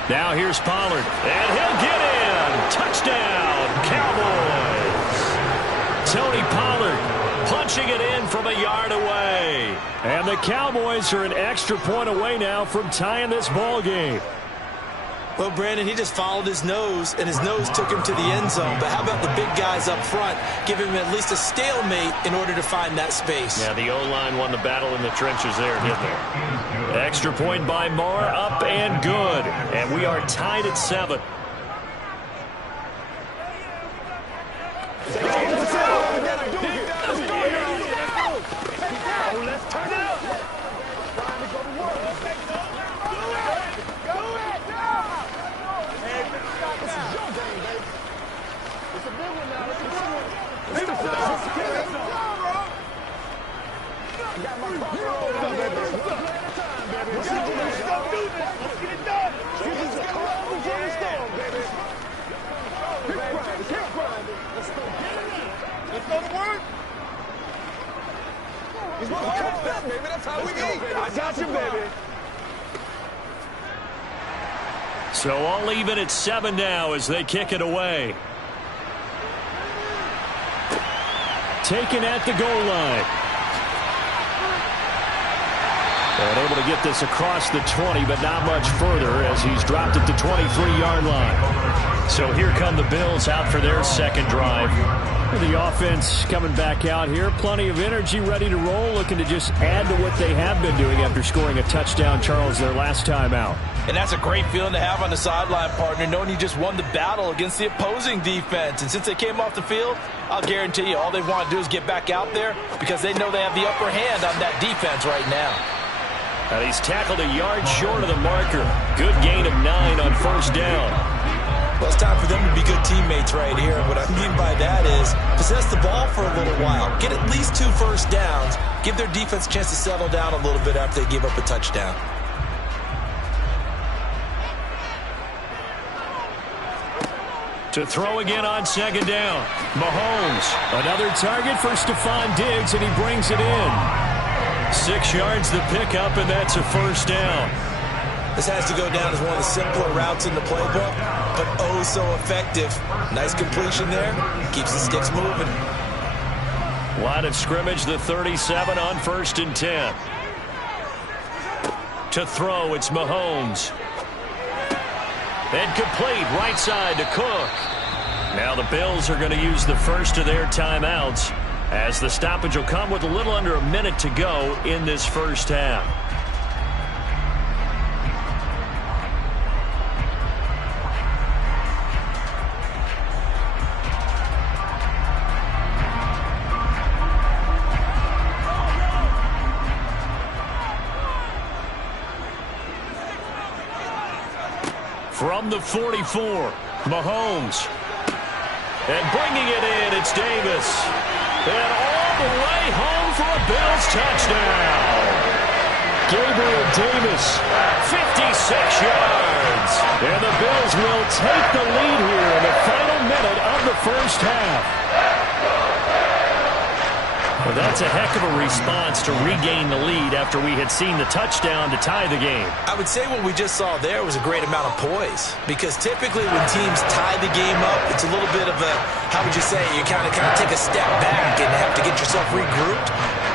Now here's Pollard, and he'll get in. Touchdown, Cowboys. Tony Pollard punching it in from a yard away. And the Cowboys are an extra point away now from tying this ball game. Well, Brandon, he just followed his nose, and his nose took him to the end zone. But how about the big guys up front? Give him at least a stalemate in order to find that space. Yeah, the O-line won the battle in the trenches there, didn't they? Extra point by Moore, up and good. And we are tied at 7. So all even at 7 now as they kick it away. Taken at the goal line. And able to get this across the 20, but not much further as he's dropped it to 23-yard line. So here come the Bills out for their second drive. The offense coming back out here. Plenty of energy, ready to roll, looking to just add to what they have been doing after scoring a touchdown, Charles, their last time out. And that's a great feeling to have on the sideline, partner, knowing you just won the battle against the opposing defense. And since they came off the field, I'll guarantee you all they want to do is get back out there because they know they have the upper hand on that defense right now. And he's tackled a yard short of the marker. Good gain of 9 on first down. Well, it's time for them to be good teammates right here. What I mean by that is possess the ball for a little while. Get at least 2 first downs. Give their defense a chance to settle down a little bit after they give up a touchdown. To throw again on second down. Mahomes. Another target for Stephon Diggs, and he brings it in. 6 yards the pickup, and that's a first down. This has to go down as one of the simpler routes in the playbook, but oh so effective. Nice completion there. Keeps the sticks moving. Line of scrimmage, the 37 on 1st and 10. To throw, it's Mahomes. And complete, right side to Cook. Now the Bills are going to use the first of their timeouts as the stoppage will come with a little under a minute to go in this first half. From the 44, Mahomes. And bringing it in, it's Davis. And all the way home for a Bills touchdown. Gabriel Davis, 56 yards. And the Bills will take the lead here in the final minute of the first half. Well, that's a heck of a response to regain the lead after we had seen the touchdown to tie the game. I would say what we just saw there was a great amount of poise, because typically when teams tie the game up, it's a little bit of a, how would you say, you kind of take a step back and have to get yourself regrouped.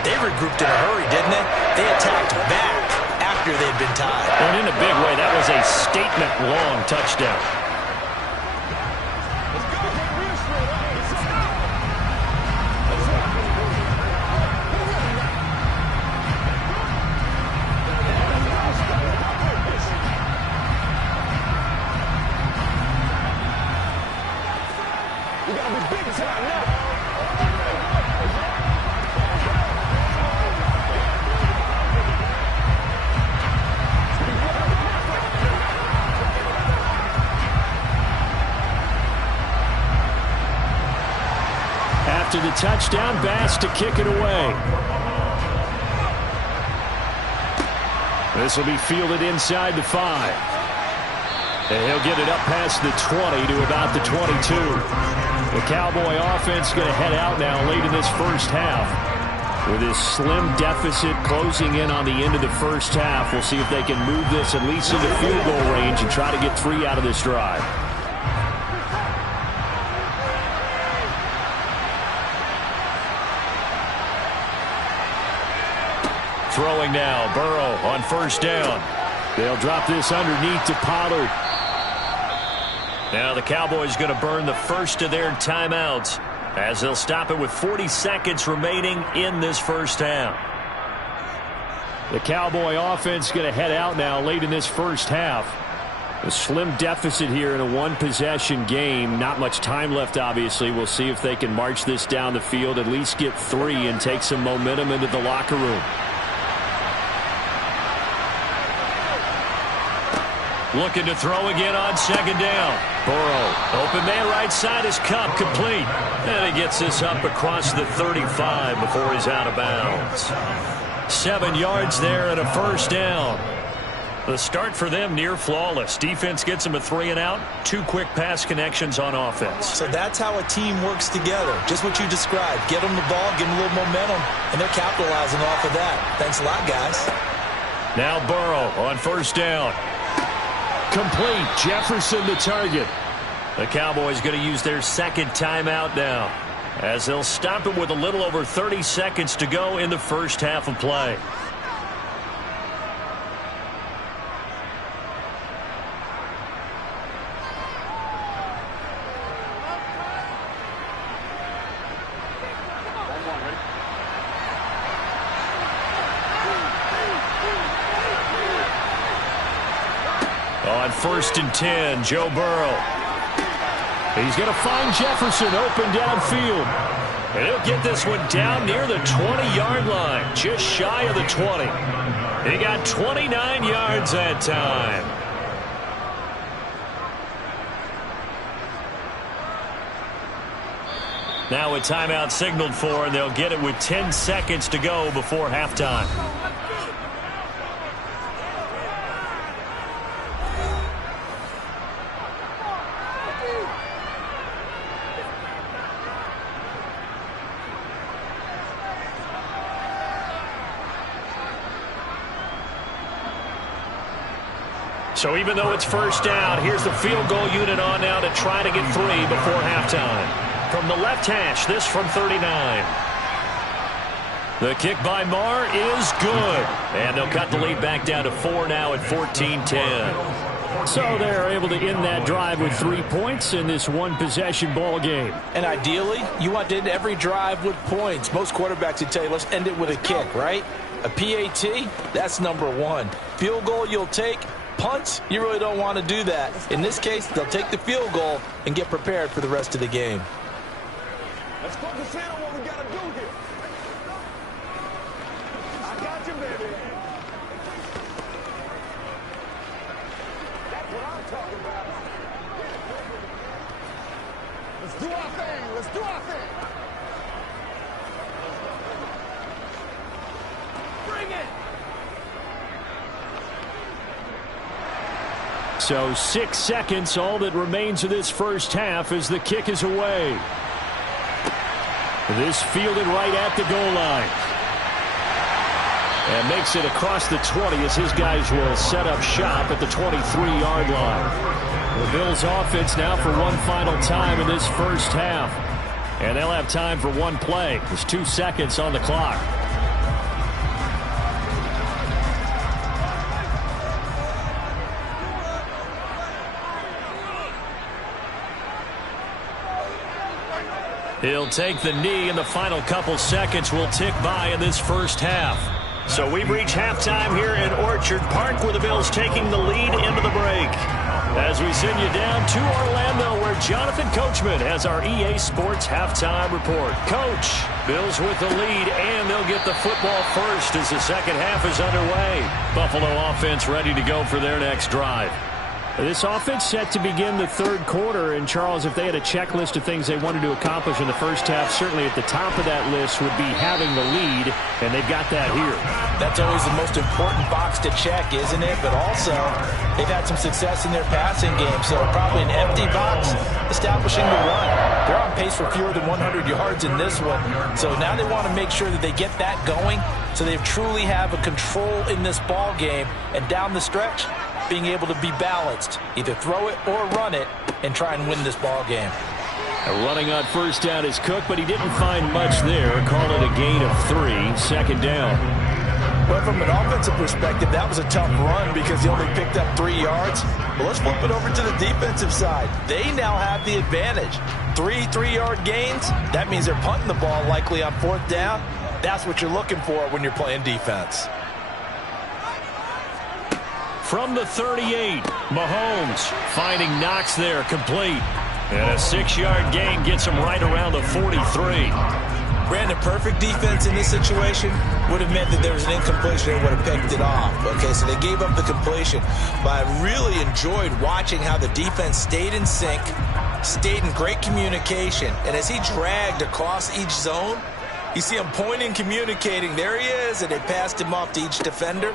They regrouped in a hurry, didn't they? They attacked back after they'd been tied. And in a big way, that was a statement-long touchdown. To the touchdown, Bass to kick it away. This will be fielded inside the 5. And he'll get it up past the 20 to about the 22. The Cowboy offense going to head out now late in this first half. With this slim deficit closing in on the end of the first half, we'll see if they can move this at least into field goal range and try to get 3 out of this drive. Throwing now, Burrow on first down. They'll drop this underneath to Pollard. Now the Cowboys going to burn the first of their timeouts as they'll stop it with 40 seconds remaining in this first half. The Cowboy offense going to head out now late in this first half. A slim deficit here in a one-possession game. Not much time left, obviously. We'll see if they can march this down the field, at least get 3 and take some momentum into the locker room. Looking to throw again on second down. Burrow, open man right side is Cup, complete. And he gets this up across the 35 before he's out of bounds. 7 yards there and a first down. The start for them near flawless. Defense gets them a 3 and out. 2 quick pass connections on offense. So that's how a team works together. Just what you described. Get them the ball, give them a little momentum, and they're capitalizing off of that. Thanks a lot, guys. Now Burrow on first down. Complete. Jefferson the target. The Cowboys going to use their second timeout now, as they'll stop it with a little over 30 seconds to go in the first half of play. On 1st and 10, Joe Burrow. He's going to find Jefferson open downfield. And he'll get this one down near the 20-yard line, just shy of the 20. He got 29 yards that time. Now a timeout signaled for, and they'll get it with 10 seconds to go before halftime. So even though it's first down, here's the field goal unit on now to try to get 3 before halftime. From the left hash, this from 39. The kick by Marr is good. And they'll cut the lead back down to 4 now at 14-10. So they're able to end that drive with 3 points in this one-possession ball game. And ideally, you want to end every drive with points. Most quarterbacks would tell you, let's end it with a kick, right? A PAT, that's number 1. Field goal you'll take. Punts, you really don't want to do that. In this case, they'll take the field goal and get prepared for the rest of the game. Let's focus in on what we got to do here. I got you, baby. That's what I'm talking about. Let's do our thing. Let's do our thing. Bring it. So 6 seconds, all that remains of this first half as the kick is away. This fielded right at the goal line. And makes it across the 20 as his guys will set up shop at the 23-yard line. The Bills offense now for one final time in this first half. And they'll have time for one play. There's 2 seconds on the clock. He'll take the knee, and the final couple seconds will tick by in this first half. So we've reached halftime here in Orchard Park, where the Bills taking the lead into the break. As we send you down to Orlando, where Jonathan Coachman has our EA Sports halftime report. Coach, Bills with the lead, and they'll get the football first as the second half is underway. Buffalo offense ready to go for their next drive. This offense set to begin the third quarter, and Charles, if they had a checklist of things they wanted to accomplish in the first half, certainly at the top of that list would be having the lead, and they've got that here. That's always the most important box to check, isn't it? But also, they've had some success in their passing game, so probably an empty box establishing the run. They're on pace for fewer than 100 yards in this one, so now they want to make sure that they get that going so they truly have a control in this ball game, and down the stretch, being able to be balanced, either throw it or run it, and try and win this ball game. Running on first down is Cook, but he didn't find much there. Call it a gain of 3, second down. But from an offensive perspective, that was a tough run because he only picked up 3 yards. But let's flip it over to the defensive side. They now have the advantage. 3 3-yard gains, that means they're punting the ball likely on 4th down. That's what you're looking for when you're playing defense. From the 38, Mahomes finding Knox there, complete. And a 6-yard gain gets him right around the 43. Brandon, perfect defense in this situation would have meant that there was an incompletion and would have picked it off. Okay, so they gave up the completion. But I really enjoyed watching how the defense stayed in sync, stayed in great communication. And as he dragged across each zone, You see him pointing, communicating. There he is, and they passed him off to each defender.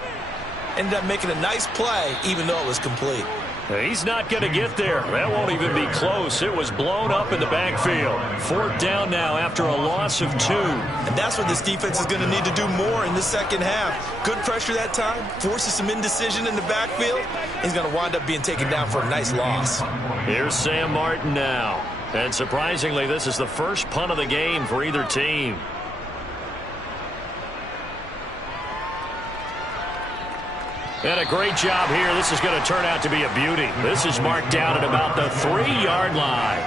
Ended up making a nice play, even though it was complete. He's not going to get there. That won't even be close. It was blown up in the backfield. 4th down now after a loss of 2. And that's what this defense is going to need to do more in the second half. Good pressure that time, forces some indecision in the backfield. He's going to wind up being taken down for a nice loss. Here's Sam Martin now. And surprisingly, this is the first punt of the game for either team. And a great job here. This is going to turn out to be a beauty. This is marked down at about the 3-yard line.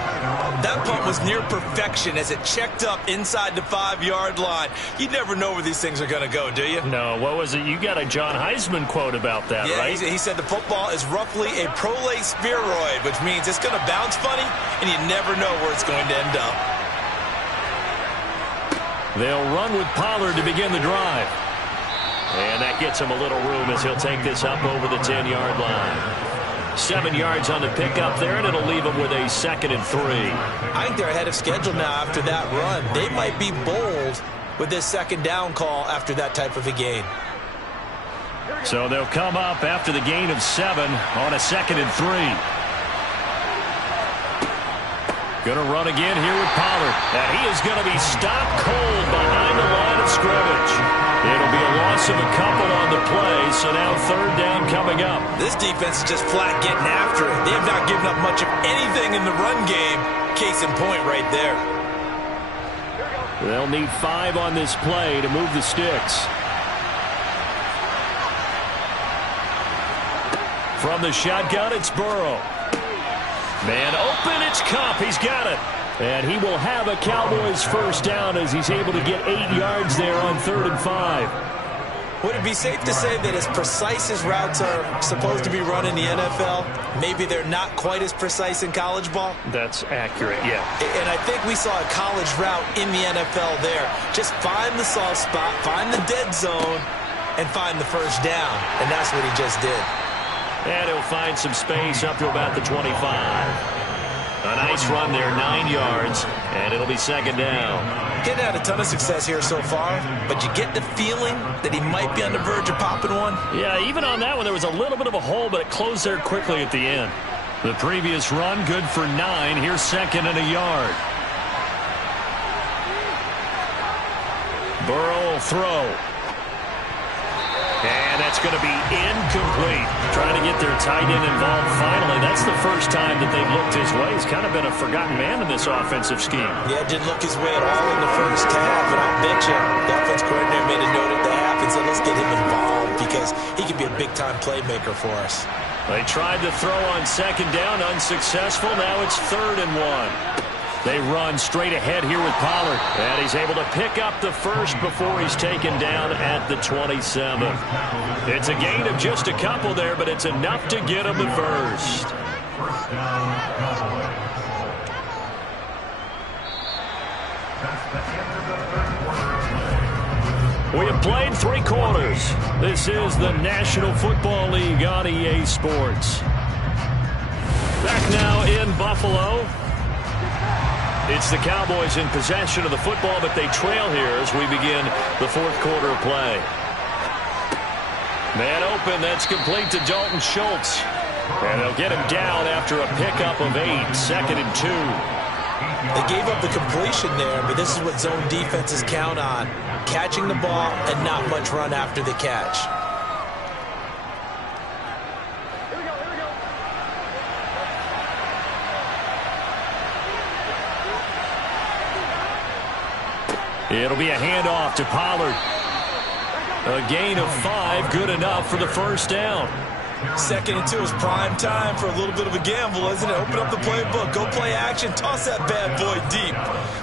That punt was near perfection as it checked up inside the 5-yard line. You never know where these things are going to go, do you? No, what was it? You got a John Heisman quote about that, yeah, right? He said the football is roughly a prolate spheroid, which means it's going to bounce funny, and you never know where it's going to end up. They'll run with Pollard to begin the drive. And that gets him a little room as he'll take this up over the 10-yard line. 7 yards on the pickup there, and it'll leave him with a 2nd and 3. I think they're ahead of schedule now after that run. They might be bold with this 2nd down call after that type of a gain. So they'll come up after the gain of 7 on a 2nd and 3. Going to run again here with Pollard. And he is going to be stopped cold behind the line of scrimmage. It'll be a loss of a couple on the play, so now 3rd down coming up. This defense is just flat getting after it. They have not given up much of anything in the run game. Case in point right there. They'll need 5 on this play to move the sticks. From the shotgun, it's Burrow. Man open, it's Cup. He's got it. And he will have a Cowboys 1st down as he's able to get 8 yards there on 3rd and 5. Would it be safe to say that as precise as routes are supposed to be run in the NFL, maybe they're not quite as precise in college ball? That's accurate, yeah. And I think we saw a college route in the NFL there. Just find the soft spot, find the dead zone, and find the 1st down. And that's what he just did. And he'll find some space up to about the 25. A nice run there, 9 yards, and it'll be 2nd down. Getting had a ton of success here so far, but you get the feeling that he might be on the verge of popping one. Yeah, even on that one, there was a little bit of a hole, but it closed there quickly at the end. The previous run, good for 9. Here's 2nd and a yard. Burrow will throw. And that's going to be incomplete. Trying to get their tight end involved finally. That's the first time that they've looked his way. He's kind of been a forgotten man in this offensive scheme. Yeah, didn't look his way at all in the 1st half. And I'll bet you the offense coordinator made a note at the half and said, let's get him involved because he could be a big-time playmaker for us. They tried to throw on 2nd down, unsuccessful. Now it's 3rd and 1. They run straight ahead here with Pollard. And he's able to pick up the 1st before he's taken down at the 27. It's a gain of just a couple there, but it's enough to get him the 1st. 1st down, Cowboys. That's the end of the 3rd quarter of play. We have played 3 quarters. This is the National Football League on EA Sports. Back now in Buffalo. It's the Cowboys in possession of the football, but they trail here as we begin the 4th quarter of play. Man open, that's complete to Dalton Schultz. And they'll get him down after a pickup of 8, 2nd and 2. They gave up the completion there, but this is what zone defenses count on. Catching the ball and not much run after the catch. It'll be a handoff to Pollard. A gain of 5, good enough for the 1st down. 2nd and 2 is prime time for a little bit of a gamble, isn't it? Open up the playbook, go play action, toss that bad boy deep.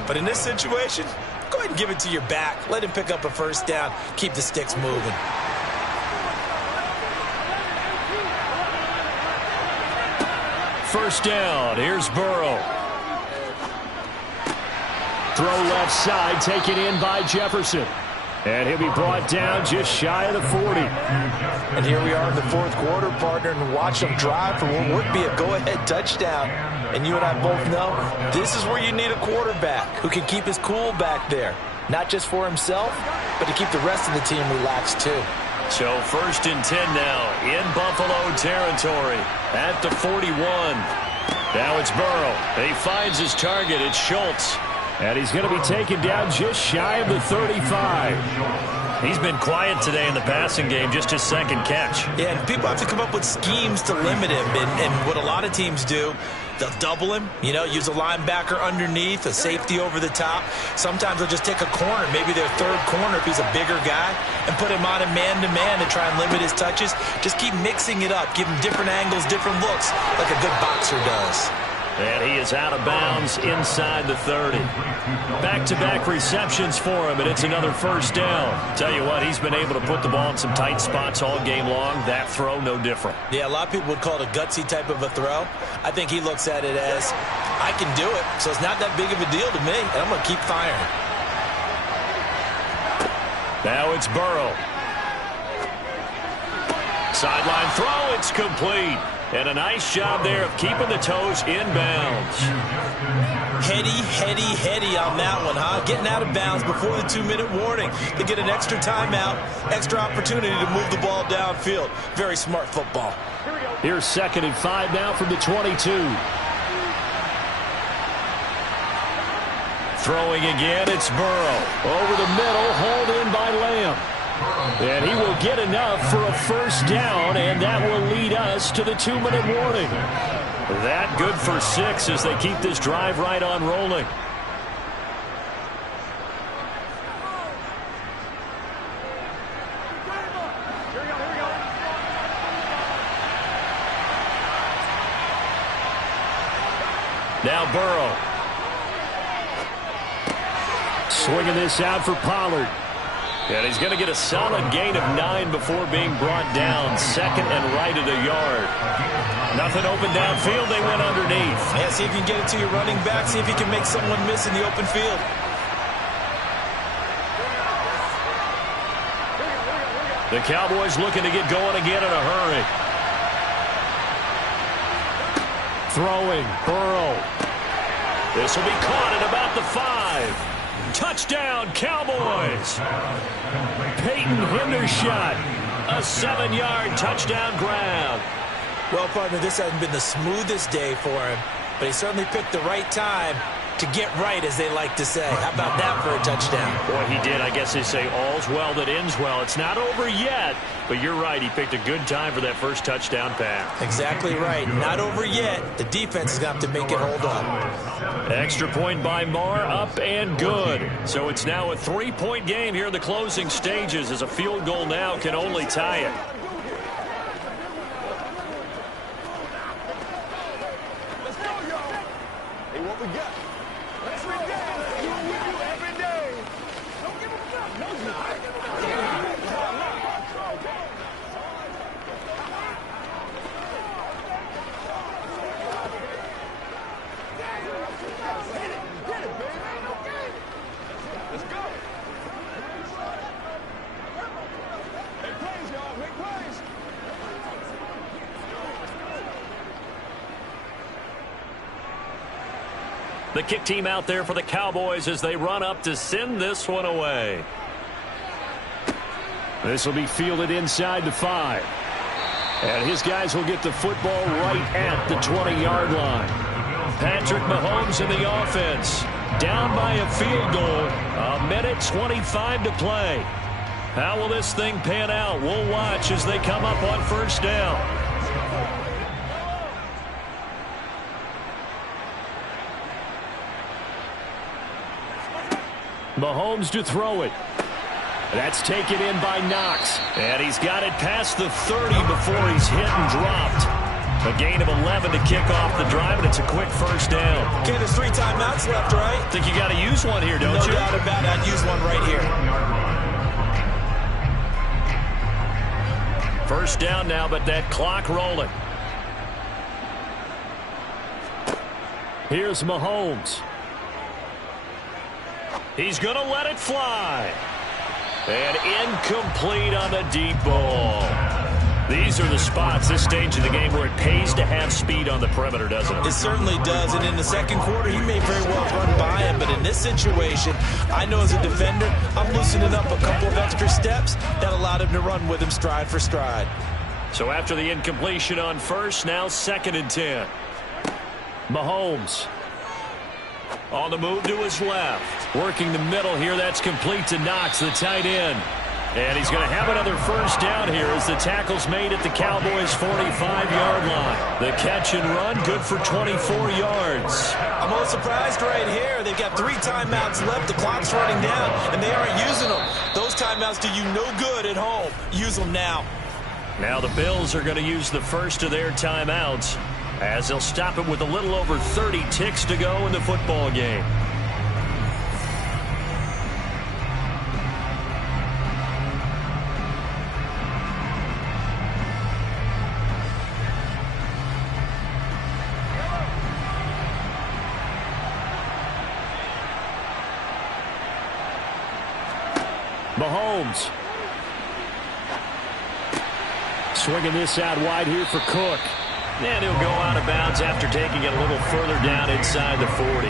But in this situation, go ahead and give it to your back. Let him pick up a 1st down, keep the sticks moving. First down, here's Burrow. Throw left side, taken in by Jefferson. And he'll be brought down just shy of the 40. And here we are in the fourth quarter, partner, and watch them drive for what would be a go-ahead touchdown. And you and I both know this is where you need a quarterback who can keep his cool back there. Not just for himself, but to keep the rest of the team relaxed too. So 1st and 10 now in Buffalo territory at the 41. Now it's Burrow. He finds his target. It's Schultz. And he's going to be taken down just shy of the 35. He's been quiet today in the passing game, just his 2nd catch. Yeah, and people have to come up with schemes to limit him. And what a lot of teams do, they'll double him, use a linebacker underneath, a safety over the top. Sometimes they'll just take a corner, maybe their 3rd corner if he's a bigger guy, and put him on a man-to-man to try and limit his touches. Just keep mixing it up, give him different angles, different looks, like a good boxer does. And he is out of bounds inside the 30. Back-to-back receptions for him, and it's another 1st down. Tell you what, he's been able to put the ball in some tight spots all game long. That throw, no different. Yeah, a lot of people would call it a gutsy type of a throw. I think he looks at it as, I can do it, so it's not that big of a deal to me, and I'm going to keep firing. Now it's Burrow. Sideline throw, it's complete. And a nice job there of keeping the toes inbounds. Heady on that one, huh? Getting out of bounds before the 2-minute warning. They get an extra timeout, extra opportunity to move the ball downfield. Very smart football. Here's 2nd and 5 now from the 22. Throwing again, it's Burrow. Over the middle, hauled in by Lamb. And he will get enough for a 1st down, and that will lead us to the 2-minute warning. That good for 6 as they keep this drive right on rolling. Now Burrow. Swinging this out for Pollard. And he's going to get a solid gain of 9 before being brought down. 2nd and right at a yard. Nothing open downfield. They went underneath. Yeah, see if you can get it to your running back. See if you can make someone miss in the open field. The Cowboys looking to get going again in a hurry. Throwing, Burrow. This will be caught at about the 5. Touchdown, Cowboys. Peyton Hendershot. A 7-yard touchdown grab. Well, partner, this hasn't been the smoothest day for him, but he certainly picked the right time to get right, as they like to say. How about that for a touchdown? Boy, he did. I guess they say all's well that ends well. It's not over yet, but you're right. He picked a good time for that first touchdown pass. Exactly right. Not over yet. The defense is going to have to make it hold up. Extra point by Marr, up and good. So it's now a 3-point game here in the closing stages, as a field goal now can only tie it. Let's go, y'all. Hey, what we got? Let's go. You with you every day. Don't give a fuck. No, you. Let's go. Make plays, y'all. Make plays. The kick team out there for the Cowboys as they run up to send this one away. This will be fielded inside the 5. And his guys will get the football right at the 20-yard line. Patrick Mahomes in the offense. Down by a field goal. 1:25 to play. How will this thing pan out? We'll watch as they come up on 1st down. Mahomes to throw it. That's taken in by Knox. And he's got it past the 30 before he's hit and dropped. A gain of 11 to kick off the drive, and it's a quick 1st down. Okay, there's 3 timeouts left, right? I think you got to use one here, don't you? No doubt about it. I'd use one right here. 1st down now, but that clock rolling. Here's Mahomes. He's going to let it fly. And incomplete on the deep ball. These are the spots, this stage of the game, where it pays to have speed on the perimeter, doesn't it? It certainly does, and in the second quarter, he may very well run by him, but in this situation, I know as a defender, I'm loosening up a couple of extra steps that allowed him to run with him stride for stride. So after the incompletion on first, now 2nd and 10. Mahomes on the move to his left. Working the middle here, that's complete to Knox, the tight end. And he's going to have another first down here as the tackle's made at the Cowboys' 45-yard line. The catch and run, good for 24 yards. I'm a little surprised right here. They've got 3 timeouts left. The clock's running down, and they aren't using them. Those timeouts do you no good at home. Use them now. Now the Bills are going to use the first of their timeouts as they'll stop it with a little over 30 ticks to go in the football game. Mahomes. Swinging this out wide here for Cook. And he'll go out of bounds after taking it a little further down inside the 40.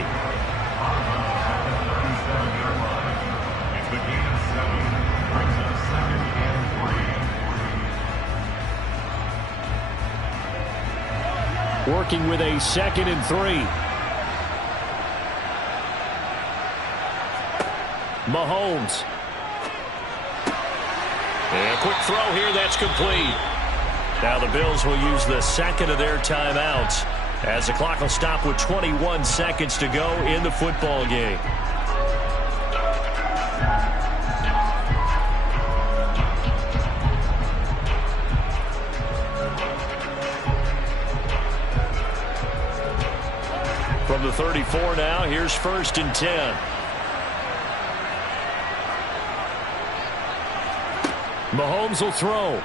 Working with a 2nd and 3. Mahomes. And a quick throw here, that's complete. Now the Bills will use the second of their timeouts as the clock will stop with 21 seconds to go in the football game. From the 34 now, here's 1st and 10. Mahomes will throw.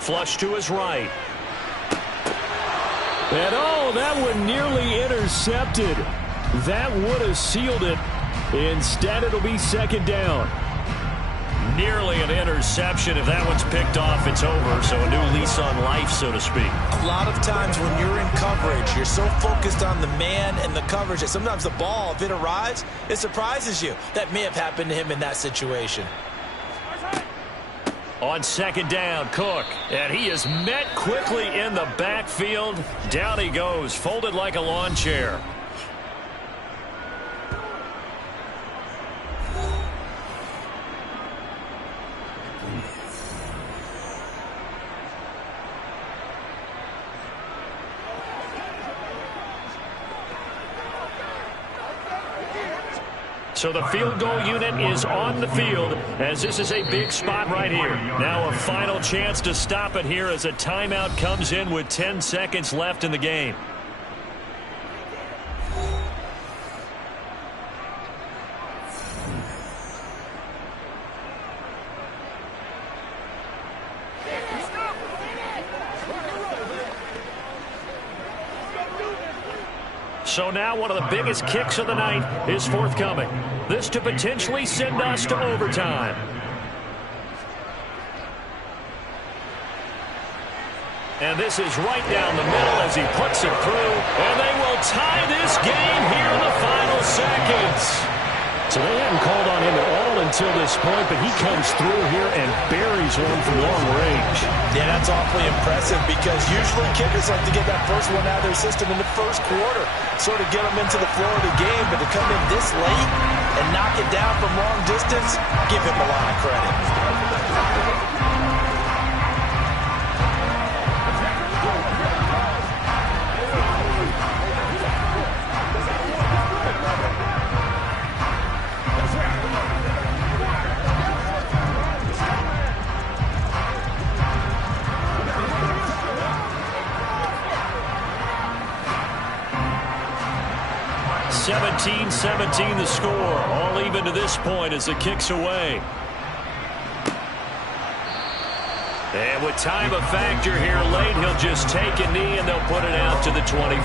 Flush to his right. And oh, that one nearly intercepted. That would have sealed it. Instead, it'll be 2nd down. Nearly an interception. If that one's picked off, it's over. So a new lease on life, so to speak. A lot of times when you're in coverage, you're so focused on the man and the coverage that sometimes the ball, if it arrives, it surprises you. That may have happened to him in that situation. On 2nd down, Cook. And he is met quickly in the backfield. Down he goes, folded like a lawn chair. So the field goal unit is on the field as this is a big spot right here. Now a final chance to stop it here as a timeout comes in with 10 seconds left in the game. So now one of the biggest kicks of the night is forthcoming. This to potentially send us to overtime. And this is right down the middle as he puts it through. And they will tie this game here in the final seconds. So they hadn't called on him at all until this point, but he comes through here and buries one from long range. Yeah, that's awfully impressive because usually kickers like to get that first one out of their system in the first quarter, sort of get them into the flow of the game, but to come in this late and knock it down from long distance, give him a lot of credit. 17-17 the score. All even to this point as the kick's away. And with time a factor here late, he'll just take a knee and they'll put it out to the 25.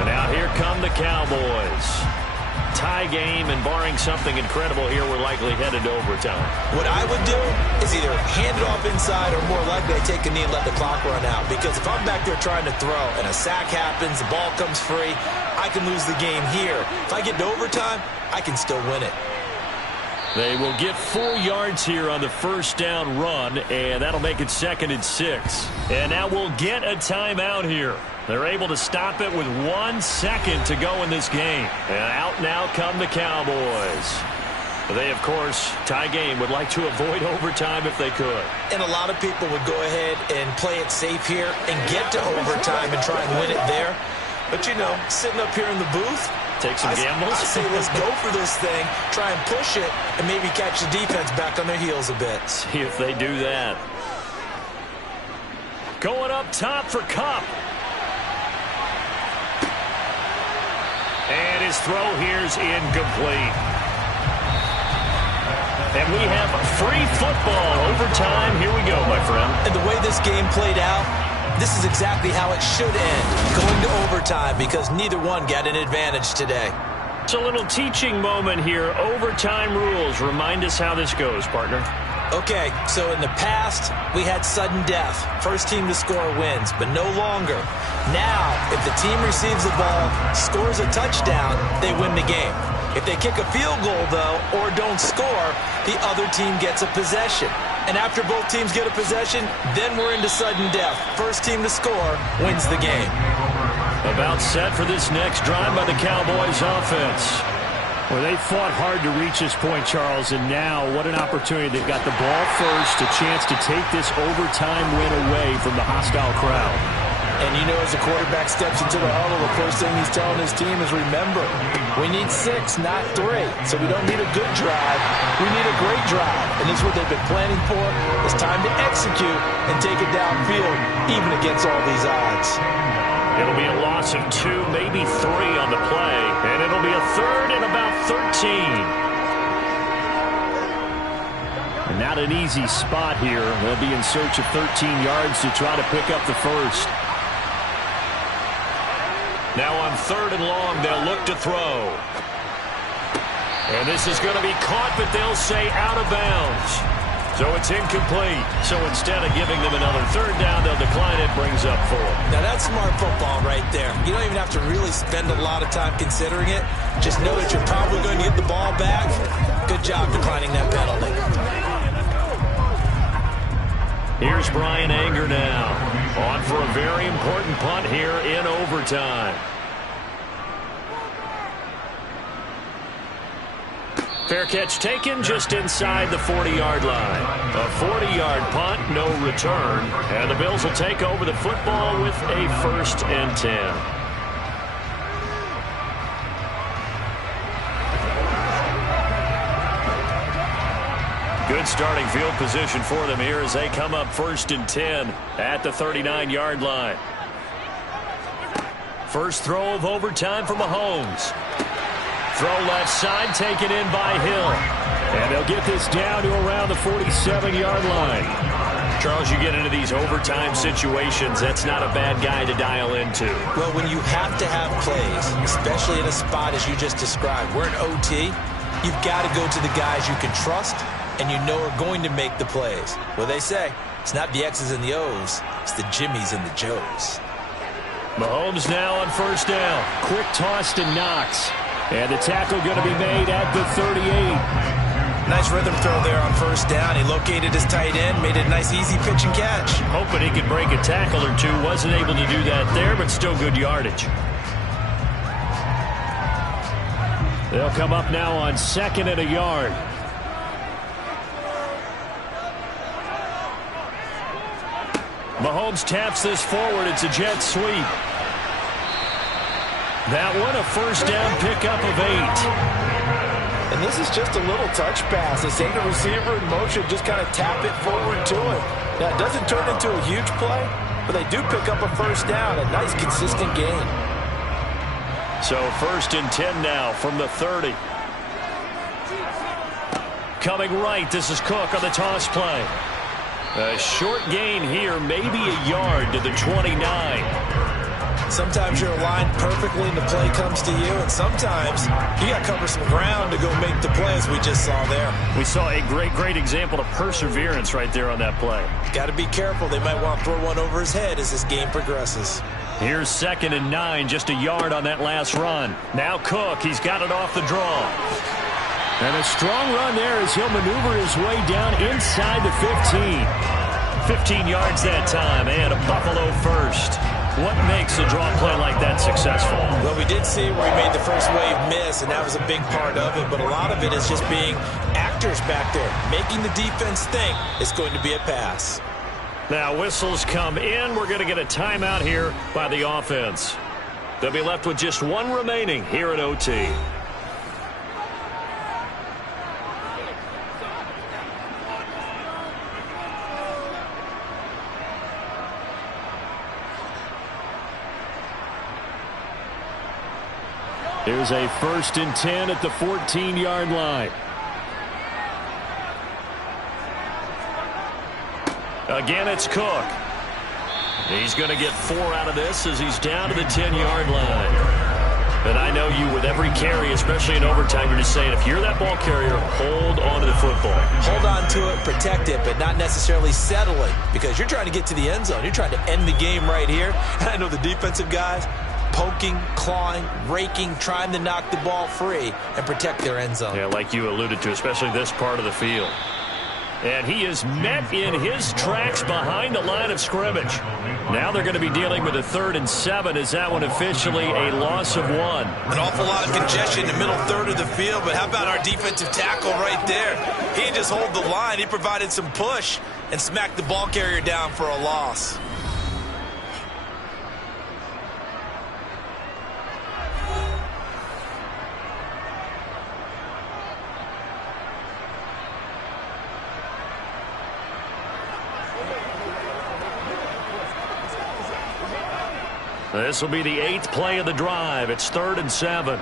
And out here come the Cowboys. tie game, and barring something incredible here, we're likely headed to overtime. What I would do is either hand it off inside or more likely I take a knee and let the clock run out. Because if I'm back there trying to throw and a sack happens, the ball comes free, I can lose the game here. If I get to overtime, I can still win it. They will get 4 yards here on the first down run, and that'll make it 2nd and 6. And now we'll get a timeout here. They're able to stop it with 1 second to go in this game. And out now come the Cowboys. They, of course, tie game, would like to avoid overtime if they could. And a lot of people would go ahead and play it safe here and get to overtime and try and win it there. But, you know, sitting up here in the booth, take some gambles. I say let's go for this thing, try and push it, and maybe catch the defense back on their heels a bit. See if they do that. Going up top for Kupp. And his throw here's incomplete. And we have free football overtime. Here we go, my friend. And the way this game played out, this is exactly how it should end, going to overtime, because neither one got an advantage today. It's a little teaching moment here. Overtime rules. Remind us how this goes, partner. Okay, so in the past, we had sudden death. First team to score wins, but no longer. Now, if the team receives the ball, scores a touchdown, they win the game. If they kick a field goal, though, or don't score, the other team gets a possession. And after both teams get a possession, then we're into sudden death. First team to score wins the game. About set for this next drive by the Cowboys offense. Well, they fought hard to reach this point, Charles, and now what an opportunity. They've got the ball first, a chance to take this overtime win away from the hostile crowd. And you know, as the quarterback steps into the huddle, the first thing he's telling his team is, remember, we need 6, not 3. So we don't need a good drive. We need a great drive. And this is what they've been planning for. It's time to execute and take it downfield, even against all these odds. It'll be a loss of 2, maybe 3 on the play. And it'll be a 3rd and about 13. And not an easy spot here. They'll be in search of 13 yards to try to pick up the first. Now on 3rd and long, they'll look to throw. And this is going to be caught, but they'll say out of bounds. So it's incomplete. So instead of giving them another 3rd down, they'll decline it, brings up 4. Now that's smart football right there. You don't even have to really spend a lot of time considering it. Just know that you're probably going to get the ball back. Good job declining that penalty. Here's Brian Anger now. On for a very important punt here in overtime. Fair catch taken just inside the 40-yard line. A 40-yard punt, no return. And the Bills will take over the football with a 1st and 10. Good starting field position for them here as they come up 1st and 10 at the 39-yard line. First throw of overtime for Mahomes. Throw left side, taken in by Hill. And they'll get this down to around the 47-yard line. Charles, you get into these overtime situations, that's not a bad guy to dial into. Well, when you have to have plays, especially in a spot as you just described, we're in OT, you've got to go to the guys you can trust and you know are going to make the plays. Well, they say it's not the X's and the O's, it's the Jimmies and the Joes. Mahomes now on 1st down. Quick toss to Knox. And the tackle going to be made at the 38. Nice rhythm throw there on 1st down. He located his tight end, made it a nice easy pitch and catch. Hoping he could break a tackle or two. Wasn't able to do that there, but still good yardage. They'll come up now on 2nd and a yard. Mahomes taps this forward. It's a jet sweep. That one a 1st down pickup of 8. And this is just a little touch pass. They send the receiver in motion, just kind of tap it forward to him. Now, it doesn't turn into a huge play, but they do pick up a 1st down, a nice consistent gain. So 1st and 10 now from the 30. Coming right, this is Cook on the toss play. A short gain here, maybe a yard to the 29. Sometimes you're aligned perfectly and the play comes to you, and sometimes you got to cover some ground to go make the play, as we just saw there. We saw a great example of perseverance right there on that play. Got to be careful. They might want to throw one over his head as this game progresses. Here's 2nd and 9, just a yard on that last run. Now Cook, he's got it off the draw. And a strong run there as he'll maneuver his way down inside the 15. 15 yards that time, and a Buffalo first. What makes a draw play like that successful? Well, we did see where he made the first wave miss, and that was a big part of it, but a lot of it is just being actors back there, making the defense think it's going to be a pass. Now whistles come in. We're going to get a timeout here by the offense. They'll be left with just one remaining here at OT. Here's a 1st and 10 at the 14-yard line. Again, it's Cook. He's going to get 4 out of this as he's down to the 10-yard line. And I know you, with every carry, especially in overtime, you're just saying, if you're that ball carrier, hold on to the football. Hold on to it, protect it, but not necessarily settle it, because you're trying to get to the end zone. You're trying to end the game right here. And I know the defensive guys poking, clawing, raking, trying to knock the ball free and protect their end zone. Yeah, like you alluded to, especially this part of the field. And he is met in his tracks behind the line of scrimmage. Now they're going to be dealing with a 3rd and 7. Is that one officially a loss of 1? An awful lot of congestion in the middle third of the field, but how about our defensive tackle right there? He didn't just hold the line. He provided some push and smacked the ball carrier down for a loss. This will be the 8th play of the drive. It's 3rd and 7.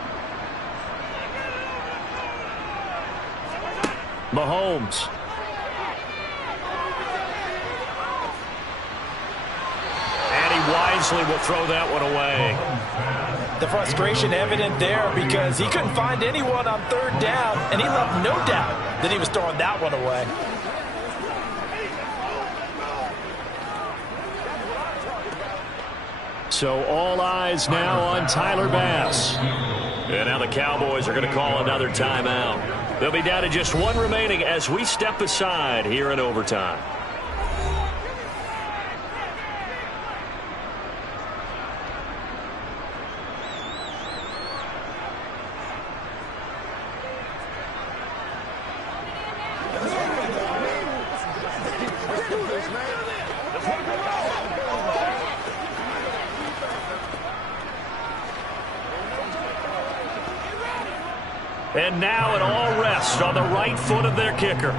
Mahomes. And he wisely will throw that one away. The frustration evident there because he couldn't find anyone on 3rd down, and he left no doubt that he was throwing that one away. So all eyes now on Tyler Bass. And now the Cowboys are going to call another timeout. They'll be down to just one remaining as we step aside here in overtime. And now it all rests on the right foot of their kicker.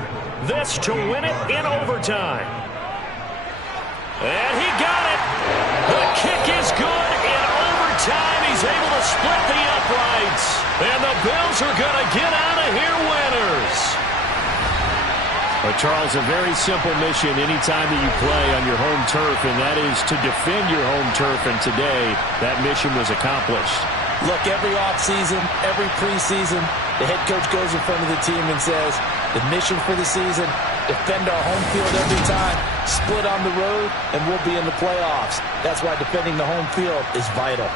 This to win it in overtime. And he got it. The kick is good in overtime. He's able to split the uprights. And the Bills are going to get out of here winners. Well, Charles, a very simple mission anytime that you play on your home turf, and that is to defend your home turf. And today, that mission was accomplished. Look, every offseason, every preseason, the head coach goes in front of the team and says, the mission for the season, defend our home field every time, split on the road, and we'll be in the playoffs. That's why defending the home field is vital.